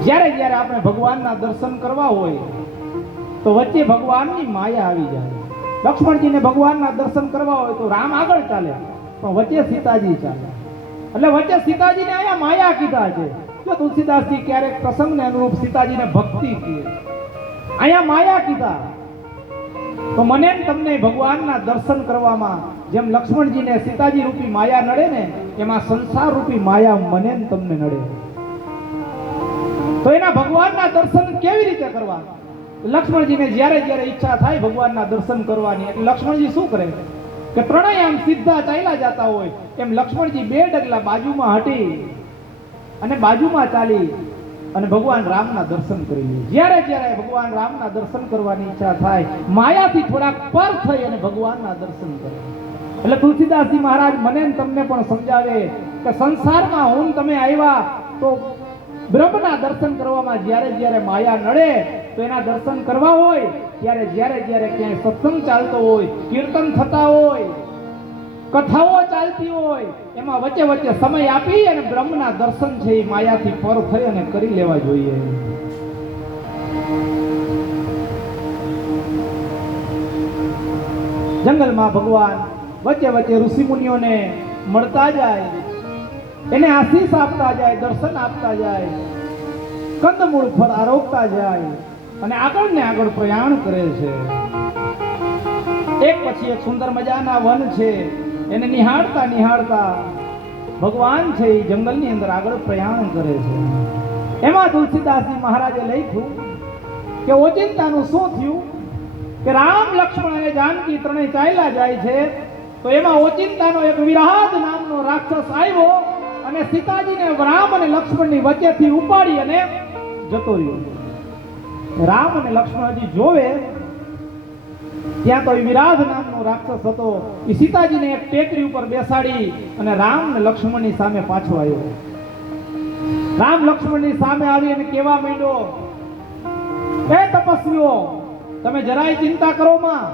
જ્યારે જ્યારે આપણે ભગવાનના દર્શન કરવા હોય તો વચ્ચે ભગવાનની માયા આવી જાય. લક્ષ્મણજીને ભગવાનના દર્શન કરવા હોય તો રામ આગળ ચાલે, પણ વચ્ચે સીતાજી ચાલે. એટલે વચ્ચે સીતાજીને અહીંયા માયા કીધા છે. જો તુલસીદાસજી ક્યારેક પ્રસંગને અનુરૂપ સીતાજીને ભક્તિ કહે, અહીંયા માયા કીધા. તો મને ને તમને ભગવાનના દર્શન કરવામાં જેમ લક્ષ્મણજીને સીતાજી રૂપી માયા નડે ને, એમાં સંસાર રૂપી માયા મને ને તમને નડે. તો એના ભગવાનના દર્શન કેવી રીતે કરવા? લક્ષ્મણજીને જ્યારે જ્યારે ઈચ્છા થાય ભગવાનના દર્શન કરવાની, એટલે લક્ષ્મણજી શું કરે કે ત્રણેય આમ સીધા ચાલ્યા જતા હોય એમ લક્ષ્મણજી 2 ડગલા બાજુમાં હટી અને બાજુમાં ચાલી અને ભગવાન રામના દર્શન કરી લે. જ્યારે જ્યારે ભગવાન રામના દર્શન કરવાની ઈચ્છા થાય, માયાથી થોડાક પર થઈ અને ભગવાનના દર્શન કરે. એટલે તુલસીદાસજી મહારાજ મને ને તમને પણ સમજાવે કે સંસારમાં હું તમે આવ્યા તો બ્રહ્મના દર્શન કરવામાં જ્યારે જ્યારે માયા નડે તો એના દર્શન કરવા હોય ત્યારે જ્યારે જ્યારે ક્યાંય સત્સંગ ચાલતો હોય, કીર્તન થતા હોય, કથાઓ ચાલતી હોય, એમાં વચ્ચે વચ્ચે સમય આપી અને બ્રહ્મના દર્શન છે એ માયાથી પર થઈ અને કરી લેવા જોઈએ. જંગલમાં ભગવાન વચ્ચે વચ્ચે ઋષિ મુનિઓને મળતા જાય, એને આશીષ આપતા જાય, દર્શન આપતા જાય, કંદમૂળ ફળ આરોગતા જાય અને આગળ ને આગળ પ્રયાણ કરે છે. એક પછી એક સુંદર મજાના વન છે, એને નિહાળતા નિહાળતા ભગવાન છે એ જંગલની અંદર આગળ પ્રયાણ કરે છે. એમાં તુલસીદાસજી મહારાજે લખ્યું કે ઓચિંતાનું શું થયું કે રામ, લક્ષ્મણ અને જાનકી ત્રણેય ચાલ્યા જાય છે, તો એમાં ઓચિંતાનો એક વિરાધ નામનો રાક્ષસ આવ્યો અને સીતાજીને રામ અને લક્ષ્મણની વચ્ચેથી ઉપાડી અને જતો રહ્યો. રામ અને લક્ષ્મણ હજી જોવે ત્યાં તો એ વિરાધ નામનો રાક્ષસ હતો, એ સીતાજીને એક ટેકરી ઉપર બેસાડી અને રામ અને લક્ષ્મણની સામે પાછો આવ્યો. રામ લક્ષ્મણની સામે આવી અને કહેવા માંડ્યો, એ તપસ્વીઓ, તમે જરાય ચિંતા કરો માં,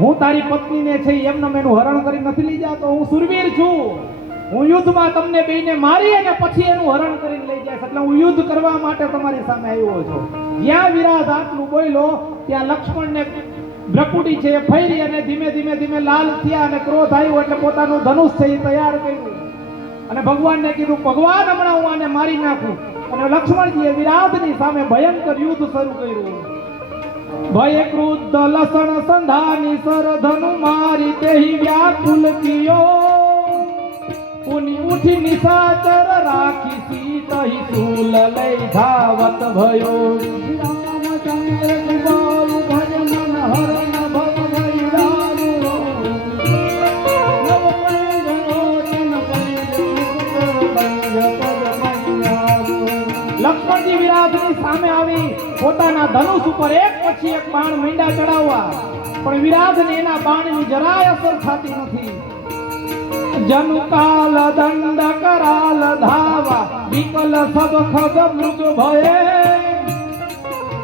હું તારી પત્નીને છે એમને મેનું હરણ કરી નથી લઈ જાતો. હું સુરવીર છું, હું યુદ્ધમાં તમને બેયને મારી અને પછી એનું હરણ કરીને લઈ જાય, એટલે હું યુદ્ધ કરવા માટે તમારી સામે આવ્યો છું. જ્યાં વિરાધ આટલું બોલ્યો ત્યાં લક્ષ્મણને ભ્રકુટી છે ફેરી અને ધીમે ધીમે ધીમે લાલ થયા અને ક્રોધ આવ્યો એટલે પોતાનું ધનુષ છે એ તૈયાર કર્યું અને ભગવાનને કીધું, ભગવાન હમણાં હું આને મારી નાખું. અને લક્ષ્મણજીએ વિરાધની સામે ભયંકર યુદ્ધ શરૂ કર્યું. ભય ક્રુદ્ધ લસણ સંધાની સરધનુ મારી તેહી વ્યાકુલ કિયો, પુની ઉઠી નિશાચર રાખી સીતહી શૂલ લઈ ધાવત ભયો. રામચંદ્ર કૃપાલુ ભજ મન હરણ ભવ ભૈરાલુ, લક્ષ્મણજી વિરાધની સામે આવી પોતાના ધનુષ ઉપર એક પછી એક બાણ મીંડા ચડાવવા, પણ વિરાધને એના બાણની જરાય અસર થતી નથી. જનુ કાલ દંડ કરાલ ધાવા વિકલ સબ ખગ મૃગ ભયે,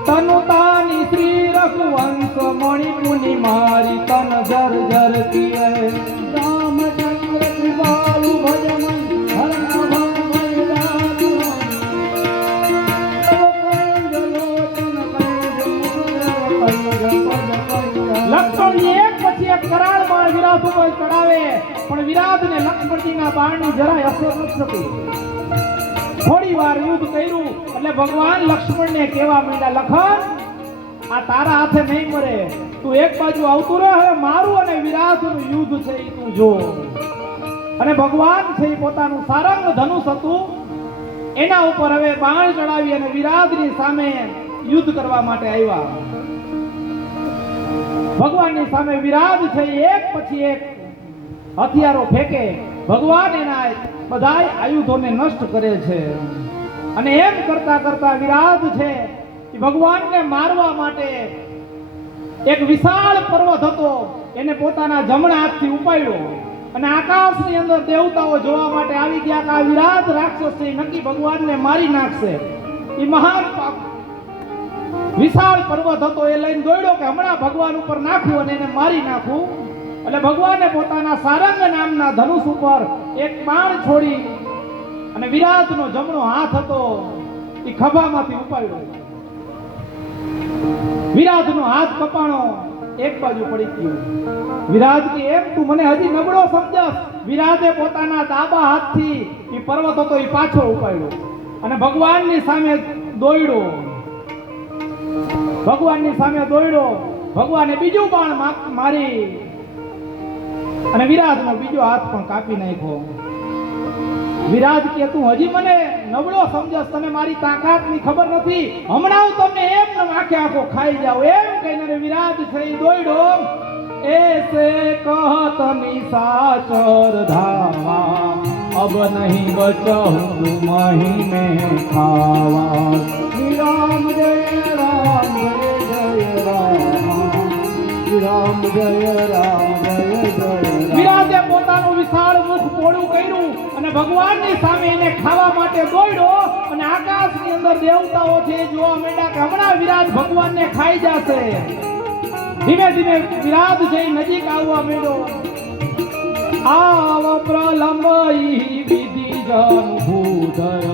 તનુતાની શ્રી રઘુવંશ મણિ મુનિ મારી તન જર જર કિયે. રામચંદ્ર કૃપાલુ ભજ મન હરણ ભવ ભૈરાલુ, લક્ષ્મણજી એક પછી એક કરાળ બાણ વિરાધ ઉપર ચડાવે, પણ વિરાધને લક્ષ્મણજીના બાણની જરાય અસર નથી થતી. થોડી વાર યુદ્ધ કર્યું એટલે ભગવાન લક્ષ્મણને કહેવા માંડ્યા, લખન, આ તારા હાથે નહીં મરે, તું એક બાજુ આવતું રહે, હવે મારું અને વિરાધનું યુદ્ધ છે એ તું જો. અને ભગવાન છે એ પોતાનું સારંગ ધનુષ હતું એના ઉપર હવે બાણ ચડાવી અને વિરાધની સામે યુદ્ધ કરવા માટે આવ્યા. ભગવાનની સામે વિરાધ છે એક પછી એક હથિયારો ફેંકે, ભગવાન એના બધાય આયુધોને નષ્ટ કરે છે. અને એમ કરતા કરતા વિરાધ છે એ ભગવાનને મારવા માટે એક વિશાળ પર્વત હતો એને પોતાના જમણા હાથથી ઉપાડ્યો અને આકાશની અંદર દેવતાઓ જોવા માટે આવી ગયા કે આ વિરાધ રાક્ષસ છે નક્કી ભગવાનને મારી નાખશે. એ મહાન વિશાળ પર્વત હતો એ લઈને દોડ્યો કે હમણાં ભગવાન ઉપર નાખું અને એને મારી નાખું. એટલે ભગવાને પોતાના સારંગ નામના ધનુષ ઉપર એક બાણ છોડી અને વિરાધનો જમણો હાથ હતો એ ખભામાંથી ઉપાડ્યો. વિરાટનો હાથ કપાણો, એક બાજુ પડી ગયો. વિરાટ કે એમ તું મને હજી નબળો સમજસ. વિરાટે પોતાના ડાબા હાથથી એ પર્વત હતો એ પાછો ઉપાડ્યો અને ભગવાનની સામે દોડ્યો. ભગવાનની સામે દોડ્યો. ભગવાને બીજું બાણ મારી અને વિરાટનો બીજો હાથ પણ કાપી નાખ્યો. વિરાટ કે તું હજી મને નબળો સમજસ, તને મારી તાકાતની ખબર નથી, હમણાં હું તમને એમ આખે આખો ખાઈ જાઉં. એમ કહીને વિરાટ થઈ દોડ્યો. ऐसे कहत निशाचर धावा, अब नहीं बचहु तुम्हि में खावा. श्री राम जय राम जय जय राम, श्री राम जय राम जय जय राम. વિરાટે પોતાનું વિશાળ મુખ પોળું કર્યું અને ભગવાનની સામે એને ખાવા માટે દોડ્યો અને આકાશની અંદર દેવતાઓ છે જોવા માંડ્યા કે હમણાં વિરાટ ભગવાનને ખાઈ જશે. ધીમે ધીમે વિરાટ જઈ નજીક આવવા માંડ્યો. આવ પ્રલંબઈ વિધિ જન ભૂધર,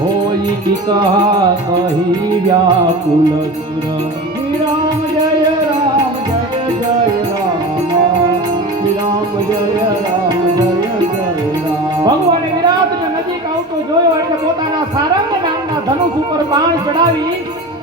હોઈ કી કહા કહી વ્યાકુલ સુર. श्री राम जय राम जय जय राम, श्री राम जय राम जय जय राम. ભગવાને વિરાટને નજીક આવતો જોયો એટલે પોતાના સારંગ નામના ધનુષ ઉપર બાણ ચડાવી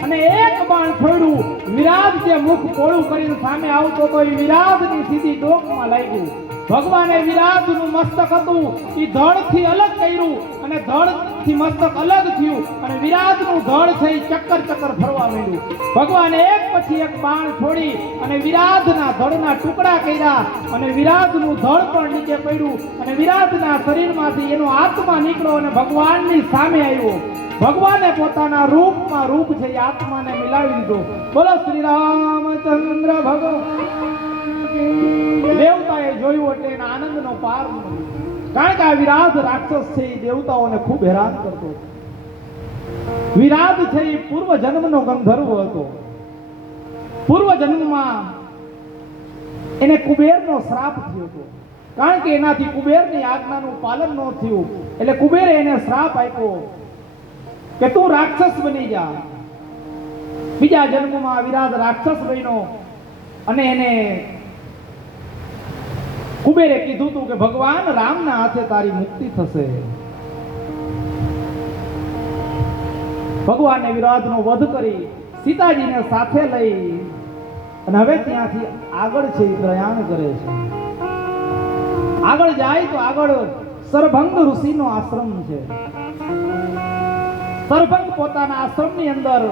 અને એક બાણ છોડ્યું. વિરાટ જે મુખ પોળું કરીને સામે આવતો તો એ વિરાટની સીધી ડોકમાં લાગ્યું. ભગવાને વિરાટનું મસ્તક હતું એ ધડથી અલગ કર્યું અને ધડથી મસ્તક અલગ થયું અને વિરાટનું ધડ છે એ ચક્કર ચક્કર ફરવા માંડ્યું. ભગવાને એક પછી એક બાણ છોડી અને વિરાટના ધડના ટુકડા કર્યા અને વિરાટનું ધડ પણ નીચે પડ્યું અને વિરાટના શરીરમાંથી એનો આત્મા નીકળ્યો અને ભગવાનની સામે આવ્યો. ભગવાને પોતાના રૂપમાં રૂપ છે એ આત્માને મિલાવી દીધો. બોલો શ્રી રામચંદ્ર ભગવાન. દેવતાએ જોયું એટલે એના આનંદનો પાર ન. કારણ કે આ વિરાટ રાક્ષસ છે એ દેવતાઓને ખૂબ હેરાન કરતો. વિરાટ છે એ પૂર્વ જન્મનો ગંધર્વ હતો. પૂર્વ જન્મમાં એને કુબેરનો શ્રાપ થયો હતો. કારણ કે એનાથી કુબેરની આજ્ઞાનું પાલન ન થયું એટલે કુબેરે એને શ્રાપ આપ્યો કે તું રાક્ષસ બની જા. બીજા જન્મમાં વિરાટ રાક્ષસ બન્યો અને એને કુબેરે કીધું તું કે ભગવાન રામના હાથે તારી મુક્તિ થશે. ભગવાને વિરાટનો વધ કરી સીતાજીને સાથે લઈ અને હવે ત્યાંથી આગળ છે એ પ્રયાણ કરે છે. આગળ જાય તો આગળ સરભંગ ઋષિનો આશ્રમ છે. સરભંગ પોતાના આશ્રમની અંદર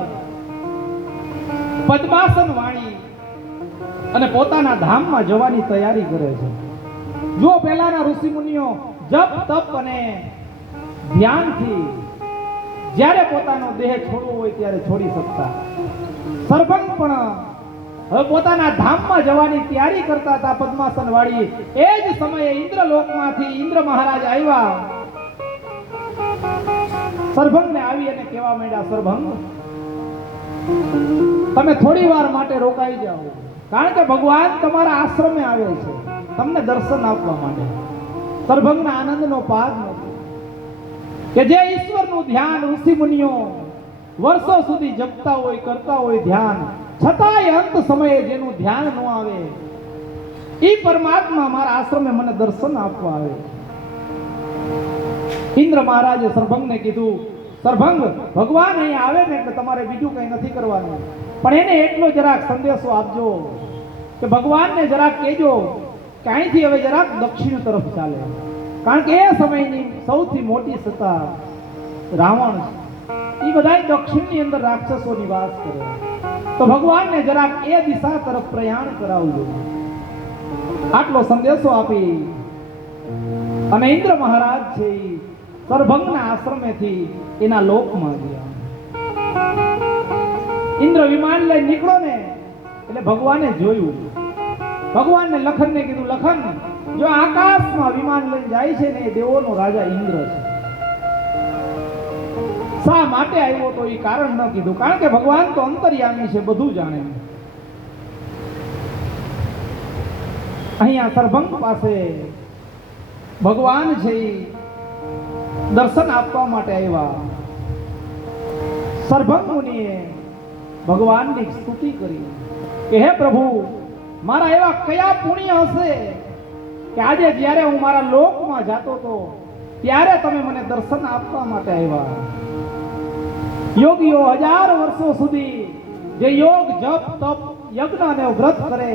પદ્માસન વાણી અને પોતાના ધામમાં જવાની તૈયારી કરે છે. જો પહેલાના ઋષિ મુનિઓ જપ તપ અને ધ્યાનથી જ્યારે પોતાનો દેહ છોડવો હોય ત્યારે છોડી શકતા. સરભંગ પણ હવે પોતાના ધામમાં જવાની તૈયારી કરતા હતા પદ્માસન વાળી. એ જ સમયે ઇન્દ્રલોકમાંથી ઇન્દ્ર મહારાજ આવ્યા. સરભંગને આવી અને કહેવા માંડ્યા, સરભંગ તમે થોડી વાર માટે રોકાઈ જાઓ, કારણ કે ભગવાન તમારા આશ્રમે આવે છે તમને દર્શન આપવા માટે. સરભંગના આનંદનો પાર નથી કે જે ઈશ્વરનું ધ્યાન ઋષિ મુનિઓ વર્ષો સુધી જપતા હોય કરતા હોય ધ્યાન, છતાંય અંત સમયે જેનું ધ્યાન ન આવે એ પરમાત્મા મારા આશ્રમે મને દર્શન આપવા આવે. ઇન્દ્ર મહારાજે સરભંગને કીધું, સરભંગ ભગવાન અહીંયા આવે ને એટલે તમારે બીજું કંઈ નથી કરવાનું, પણ એને એટલો જરાક સંદેશો આપજો કે ભગવાનને જરાક કહેજો કે અહીંથી હવે જરાક દક્ષિણ તરફ ચાલે. કારણ કે એ સમયની સૌથી મોટી સત્તા રાવણ છે. એ બધા દક્ષિણની અંદર રાક્ષસો નિવાસ કરે. તો ભગવાનને જરાક એ દિશા તરફ પ્રયાણ કરાવજો. આટલો સંદેશો આપી અને ઇન્દ્ર મહારાજ છે સરભંગના આશ્રમેથી એના લોકમાં ગયા. ઇન્દ્ર વિમાન લઈ નીકળો ને એટલે ભગવાને જોયું. ભગવાનને લખનને કીધું, લખન જો આકાશમાં વિમાન લઈને જાય છે ને એ દેવોનો રાજા ઇન્દ્ર છે. શા માટે આવ્યો તો એ કારણ ન કીધું, કારણ કે ભગવાન તો અંતર્યામી છે, બધું જાણે. અહીંયા સરભંગ પાસે ભગવાન છે દર્શન આપવા માટે આવ્યા. સરભંગ મુનિએ ભગવાનની સ્તુતિ કરી કે હે પ્રભુ, મારા એવા કયા પુણ્ય હશે કે આજે જ્યારે હું મારા લોકમાં જાતો હતો ત્યારે તમે મને દર્શન આપવા માટે આવ્યા. યોગીઓ 1000 વર્ષો સુધી જે યોગ જપ તપ યજ્ઞ અને વ્રત કરે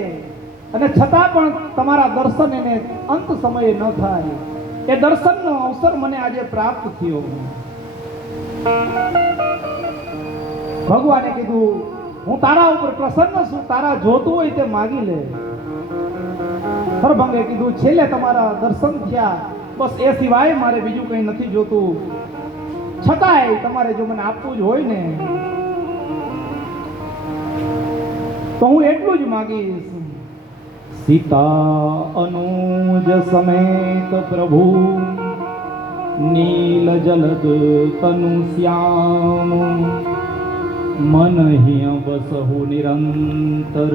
અને છતાં પણ તમારા દર્શન એને અંત સમયે ન થાય, એ દર્શનનો અવસર મને આજે પ્રાપ્ત થયો. ભગવાને કીધું, હું તારા ઉપર પ્રસન્ન છું, તારા જોતું હોય તે માગી લે. સરભંગે કીધું, છેલ્લે તમારા દર્શન થયા, બસ એ સિવાય મારે બીજું કંઈ નથી જોતું. છતાંય તમારે જો મને આપવું જ હોય ને તો હું એટલું જ માગીશ. સીતા અનુજ સમેત પ્રભુ નીલ જલદ તનુ શ્યામ મન હિય બસહુ નિરંતર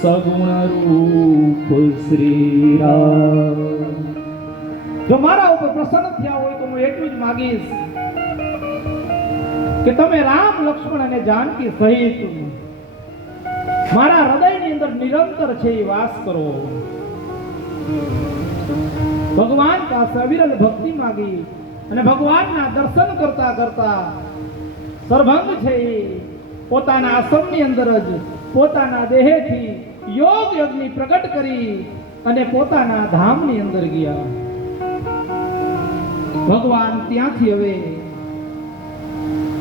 સગુણ રૂપ શ્રી રામ. જો મારા ઉપર પ્રસન્ન થયા હોય તો હું એટલું જ માગીશ કે તમે રામ લક્ષ્મણ અને જાનકી સહિત મારા હૃદયની અંદર નિરંતર છે એ વાસ કરો. ભગવાન પાસે અવિરલ ભક્તિ માગી અને ભગવાનના દર્શન કરતા કરતા સરભંગ છે એ પોતાના આશ્રમની અંદર જ પોતાના દેહથી યોગ યજ્ઞ પ્રગટ કરી અને પોતાના ધામની અંદર ગયા. ભગવાન ત્યાંથી હવે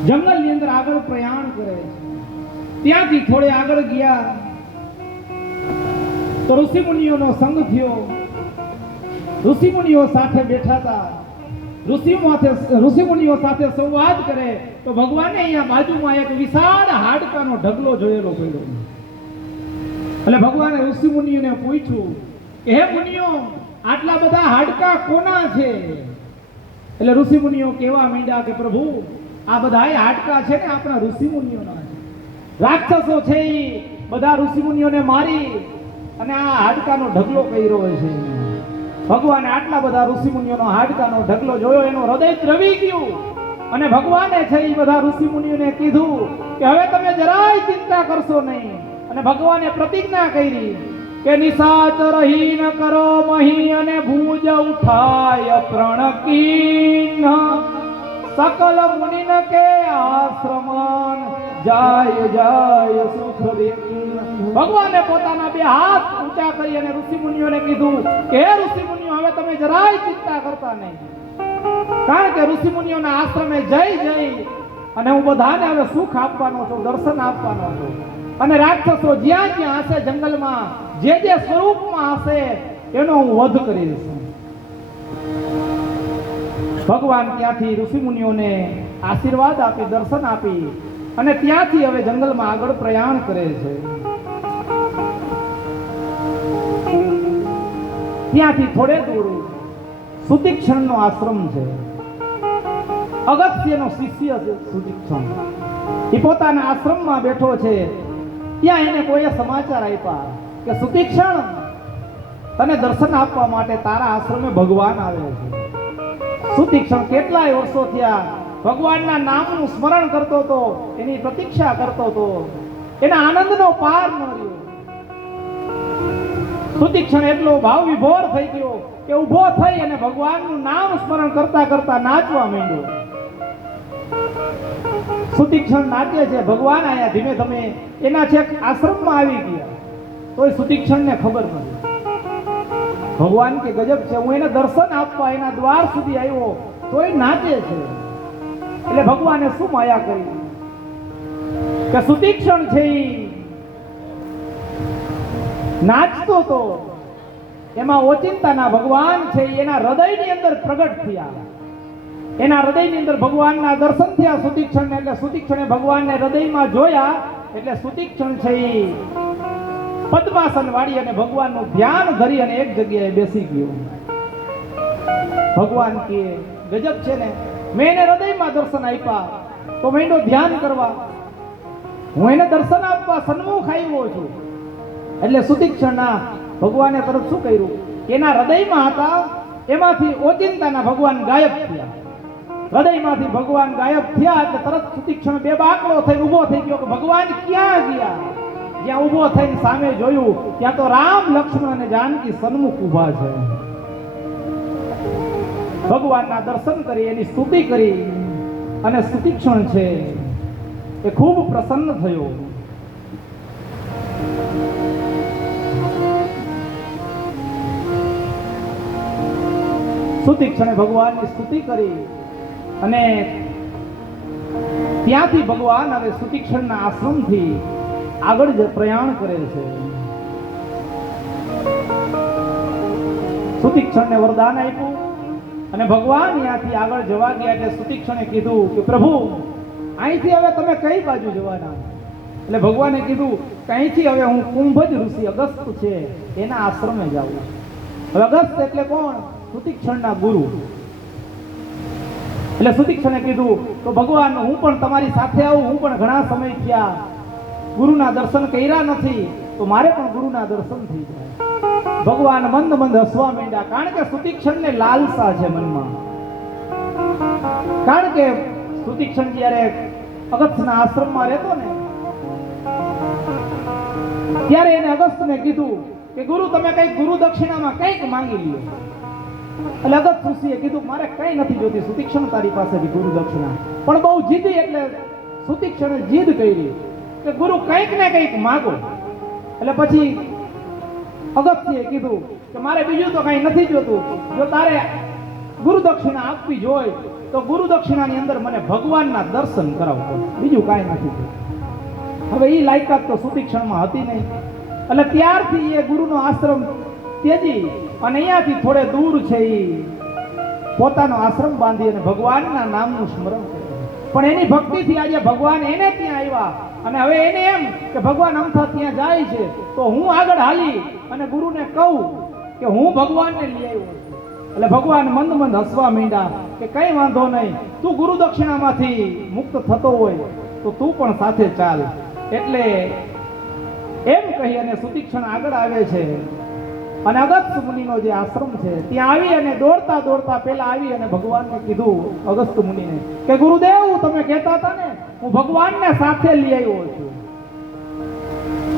જંગલની અંદર આગળ પ્રયાણ કરે છે. ત્યાંથી થોડે આગળ ગયા તો ઋષિ મુનિઓનો સંગ થયો. ઋષિ મુનિઓ સાથે બેઠા હતા. ઋષિ મુનિઓ સાથે સંવાદ કરે તો ભગવાને અહીંયા બાજુમાં એક વિશાળ હાડકાનો ઢગલો જોયેલો પડ્યો. એટલે ભગવાને ઋષિ મુનિઓને પૂછ્યું કે હે મુનિઓ, આટલા બધા હાડકા કોના છે? એટલે ઋષિ મુનિઓ કહેવા માંડ્યા કે પ્રભુ, આ બધા હાડકા છે ને આપણા ઋષિ મુનિઓના છે. રાક્ષસો છે એ બધા ઋષિ મુનિઓને મારી અને આ હાડકાનો ઢગલો કર્યો છે. ભગવાને આટલા બધા ઋષિ મુનિઓનો હાડકાનો ઢગલો જોયો, એનું હૃદય દ્રવી ગયું અને ભગવાને છે એ બધા ઋષિ મુનિઓને કીધું કે હવે તમે જરાય ચિંતા કરશો નહીં. અને ભગવાને પ્રતિજ્ઞા કરી કે નિશાચર હીન કરો મહી અને ભુજ ઉઠાય પ્રણકીન સકલ મુનિન કે આશ્રમન જાય જાય સુખદીન. ભગવાને પોતાના બે હાથ ઊંચા કરી અને ઋષિ મુનિઓને કીધું કે હે ઋષિ મુનિઓ, હવે તમે જરાય ચિંતા કરતા નહીં, કારણ કે ઋષિ મુનિઓના આશ્રમે જઈ અને હું બધાને હવે સુખ આપવાનો છું, દર્શન આપવાનો છું. અને રાક્ષસો જ્યાં જ્યાં હશે જંગલમાં, જે સ્વરૂપમાં હશે એનો હું વધ કરીશ. ભગવાન ત્યાંથી ઋષિ મુનિઓને આશીર્વાદ આપી, દર્શન આપી અને ત્યાંથી હવે જંગલમાં આગળ પ્રયાણ કરે છે. ત્યાંથી થોડે દૂર સુતીક્ષણનો આશ્રમ છે. અગત્યનો શિષ્ય છે સુતીક્ષણ. એ પોતાના આશ્રમમાં બેઠો છે. ત્યાં એને કોઈએ સમાચાર આપ્યા કે સુતીક્ષણ, તને દર્શન આપવા માટે તારા આશ્રમે ભગવાન આવે છે. સુતીક્ષણ કેટલાય વર્ષો થયા ભગવાનના નામનું સ્મરણ કરતો હતો, એની પ્રતીક્ષા કરતો હતો. એના આનંદનો પાર ન રહ્યો. સુતીક્ષણ એટલો ભાવ વિભોર થઈ ગયો કે ઊભો થઈ અને ભગવાનનું નામ સ્મરણ કરતા કરતા નાચવા માંડ્યો. સુતીક્ષણ નાચે છે, ભગવાન આયા ધીમે ધીમે એના છેક આશ્રમમાં આવી ગયા. તોય સુતીક્ષણને ખબર નથી. ભગવાન કે ગજબ છે, હું એને દર્શન આપવા એના દ્વાર સુધી આવ્યો તોય નાચે છે. એટલે ભગવાને શું માયા કરી કે સુતીક્ષણ છે નાચતો તો એમાં ઓચિંતાના ભગવાન છે એના હૃદયની અંદર પ્રગટ થયા. એના હૃદયની અંદર ભગવાનના દર્શન થયા સુતીક્ષણને. એટલે સુતીક્ષણે ભગવાનને હૃદયમાં જોયા એટલે સુતીક્ષણ છે પદ્માસન વાળી અને ભગવાનનું ધ્યાન ધરી અને એક જગ્યાએ બેસી ગયો. ભગવાન કે ગજબ છે ને, મેં એને હૃદયમાં દર્શન આપ્યા તો મેં ધ્યાન કરવા, હું એને દર્શન આપવા સન્મુખ આવ્યો છું. એટલે સુતીક્ષણના ભગવાને તરત શું કર્યું, એના હૃદયમાં હતા એમાંથી ઓચિંતાના ભગવાન ગાયબ થયા. હૃદયમાંથી ભગવાન ગાયબ થયા એટલે તરત સુતીક્ષણ બે બાકડો થઈને ઊભો થઈ ગયો કે ભગવાન ક્યાં ગયા. જ્યાં ઊભો થઈને સામે જોયું ત્યાં તો રામ, લક્ષ્મણ અને જાનકી સન્મુખ ઊભા છે. ભગવાનના દર્શન કરી, એની સ્તુતિ કરી અને સુતીક્ષણ છે એ ખૂબ પ્રસન્ન થયો. સુતીક્ષણે ભગવાનની સ્તુતિ કરી અને ત્યાંથી ભગવાન હવે સુતીક્ષણના આશ્રમથી આગળ પ્રયાણ કરે છે. સુતીક્ષણને વરદાન આપ્યું અને ભગવાન ત્યાંથી આગળ જવા ગયા એટલે સુતીક્ષણે કીધું કે પ્રભુ અહીંથી હવે તમે કઈ બાજુ જવાના? એટલે ભગવાને કીધું કે અહીંથી હવે હું કુંભજ ઋષિ અગસ્ત છે એના આશ્રમે જાઉં. હવે અગસ્ત એટલે કોણ? સુતીક્ષણના ગુરુ. એટલે સુતીક્ષણે કીધું તો ભગવાન હું પણ તમારી સાથે આવું, હું પણ ઘણા સમય થયા ગુરુના દર્શન કર્યા નથી, તો મારે પણ ગુરુના દર્શન થઈ જાય. ભગવાન મંદ મંદ હસવા માંડ્યા, કારણ કે સુતીક્ષણને લાલસા છે મનમાં. કારણ કે સુતીક્ષણ જ્યારે અગસ્ત્યના આશ્રમમાં રહેતો ને ત્યારે એને અગસ્ત્યને કીધું કે ગુરુ તમે કઈક ગુરુ દક્ષિણામાં કંઈક માંગી લ્યો. એટલે અગસ્ત્ય ઋષિએ કીધું મારે કઈ નથી જોતી સુતીક્ષણ તારી પાસેથી ગુરુ દક્ષિણા. પણ બહુ જીદી એટલે સુતીક્ષણે જીદ કરી કે ગુરુ કંઈક ને કંઈક માગો. એટલે પછી અગસ્ત્યએ કીધું કે મારે બીજું તો કઈ નથી જોતું, જો તારે ગુરુ દક્ષિણા આપવી જોઈએ તો ગુરુ દક્ષિણાની અંદર મને ભગવાનના દર્શન કરાવતો, બીજું કાંઈ નથી જોતું. હવે એ લાયકાત તો સુતીક્ષણમાં હતી નહીં. એટલે ત્યારથી એ ગુરુનો આશ્રમ ત્યજી અને અહીંયાથી થોડે દૂર છે એ પોતાનો આશ્રમ બાંધી અને ભગવાનના નામનું સ્મરણ કરે. પણ એની ભક્તિથી આજે ભગવાન એને ત્યાં આવ્યા અને હવે એને એમ કે ભગવાન અમથા ત્યાં જાય છે તો હું આગળ હાલી અને ગુરુને કહું કે હું ભગવાનને લઈ આવ્યો છું. એટલે ભગવાન મંદ મંદ હસવા માંડ્યા કે કઈ વાંધો નહીં, તું ગુરુ દક્ષિણામાંથી મુક્ત થતો હોય તો તું પણ સાથે ચાલ. એટલે એમ કહી અને સુતીક્ષણ આગળ આવે છે અને અગસ્ત્ય મુનિનો જે આશ્રમ છે ત્યાં આવી અને દોડતા દોડતા પેલા આવી અને ભગવાનને કીધું અગસ્ત્ય મુનિને કે ગુરુદેવ તમે કહેતા હતા ને હું ભગવાનને સાથે લઈ આવ્યો છું.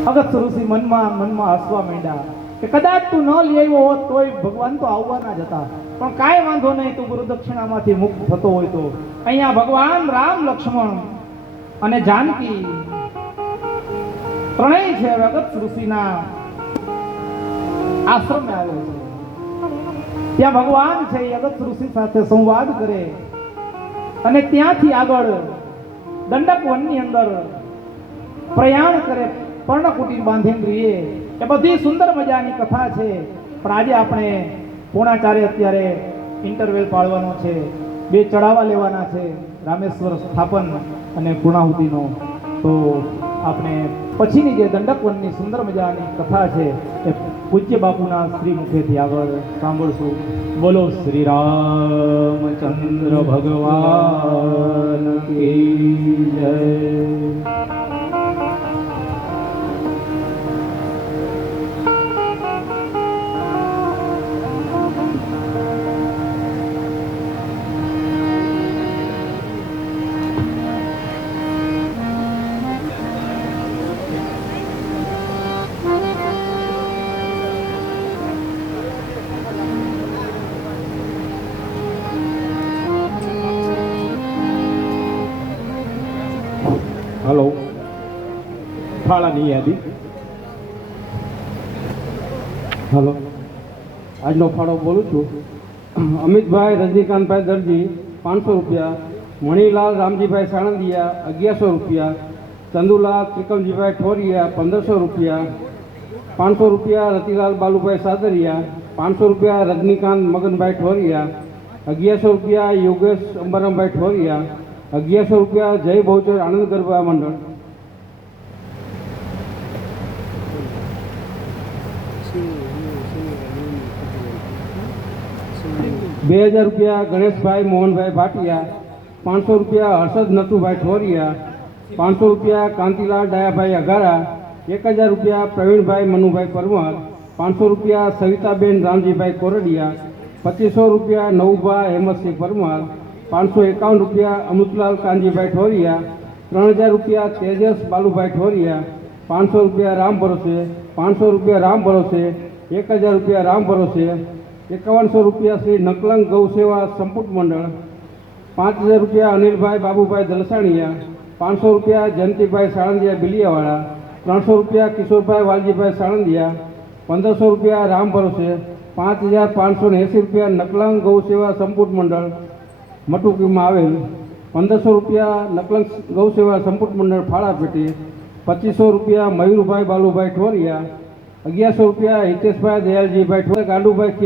અગસ્ત્ય ઋષિ મનમાં હસવા માંડ્યા કે કદાચ તું ન લઈ આવ્યો હોત તોય ભગવાન તો આવવાના જ હતા, પણ કાંઈ વાંધો નહીં, તું ગુરુ દક્ષિણામાંથી મુક્ત થતો હોય તો અહીંયા ભગવાન રામ, લક્ષ્મણ અને જાનકી ત્રણેય છે અગસ્ત્ય ઋષિના આશ્રમે આવે છે. ત્યાં ભગવાન છે એ અગસ્ત્ય ઋષિ સાથે સંવાદ કરે અને ત્યાંથી આગળ દંડક વનની અંદર પ્રયાણ કરે, પર્ણકુટીર બાંધીને રહીએ. એ બધી સુંદર મજાની કથા છે. પણ આજે આપણે પોણાચારે અત્યારે ઇન્ટરવેલ પાડવાનો છે, 2 ચડાવવા લેવાના છે, રામેશ્વર સ્થાપન અને પૂર્ણાહુતિનો. તો આપણે પછીની જે દંડક વનની સુંદર મજાની કથા છે એ પૂજ્ય બાપુના શ્રી મુખેથી આગળ સાંભળશું. બોલો શ્રી રામચંદ્ર ભગવાન કી જય. હલો, ફાળાની યાદી. હલો, આજનો ફાળો બોલું છું. અમિતભાઈ રજનીકાંતભાઈ દરજી 500 રૂપિયા, મણીલાલ રામજીભાઈ સાણંદિયા 1100 રૂપિયા, ચંદુલાલ ત્રિકમજીભાઈ ઠોરિયા 1500 રૂપિયા, 500 રૂપિયા રતિલાલ બાલુભાઈ સાદરિયા, 500 રૂપિયા રજનીકાંત મગનભાઈ ઠોરિયા, 1100 રૂપિયા યોગેશ અંબારામભાઈ ઠોરિયા, 1100 રૂપિયા જય બહુચર આનંદ ગરબા મંડળ, 2000 રૂપિયા ગણેશભાઈ મોહનભાઈ ભાટિયા, 500 રૂપિયા હર્ષદ નથુભાઈ ઠોરિયા, 500 રૂપિયા કાંતિલાલ ડાયાભાઈ અઘારા, 1000 રૂપિયા પ્રવીણભાઈ મનુભાઈ પરમાર, 500 રૂપિયા સવિતાબેન રામજીભાઈ કોરડિયા, 2500 રૂપિયા નવુભા હેમતસિંહ પરમાર, 551 રૂપિયા અમૃતલાલ કાનજીભાઈ ઠોરિયા, 3000 રૂપિયા તેજસ બાલુભાઈ ઠોરિયા, 500 રૂપિયા રામ ભરોસે, 500 રૂપિયા રામ ભરોસે, 1000 રૂપિયા રામ ભરોસે, 5100 રૂપિયા શ્રી નકલંગ ગૌ સેવા સંપુટ મંડળ, 5000 રૂપિયા અનિલભાઈ બાબુભાઈ દલસાણીયા, 500 રૂપિયા જયંતિભાઈ સાણંદિયા બિલિયાવાળા, 300 રૂપિયા કિશોરભાઈ વાલજીભાઈ સાણંદિયા, 1500 રૂપિયા રામ ભરોસે, 5580 રૂપિયા નકલંગ ગૌ સેવા સંપુટ મંડળ મટુકીમાં આવેલ, 1500 રૂપિયા નકલંગ ગૌ સેવા સંપુટ મંડળ ફાળા પેટી, 2500 રૂપિયા મયુરભાઈ બાલુભાઈ ઠોરિયા, 1100 રૂપિયા હિતેશભાઈ દયાલજીભાઈ ઠોરિયા, ગાંડુભાઈ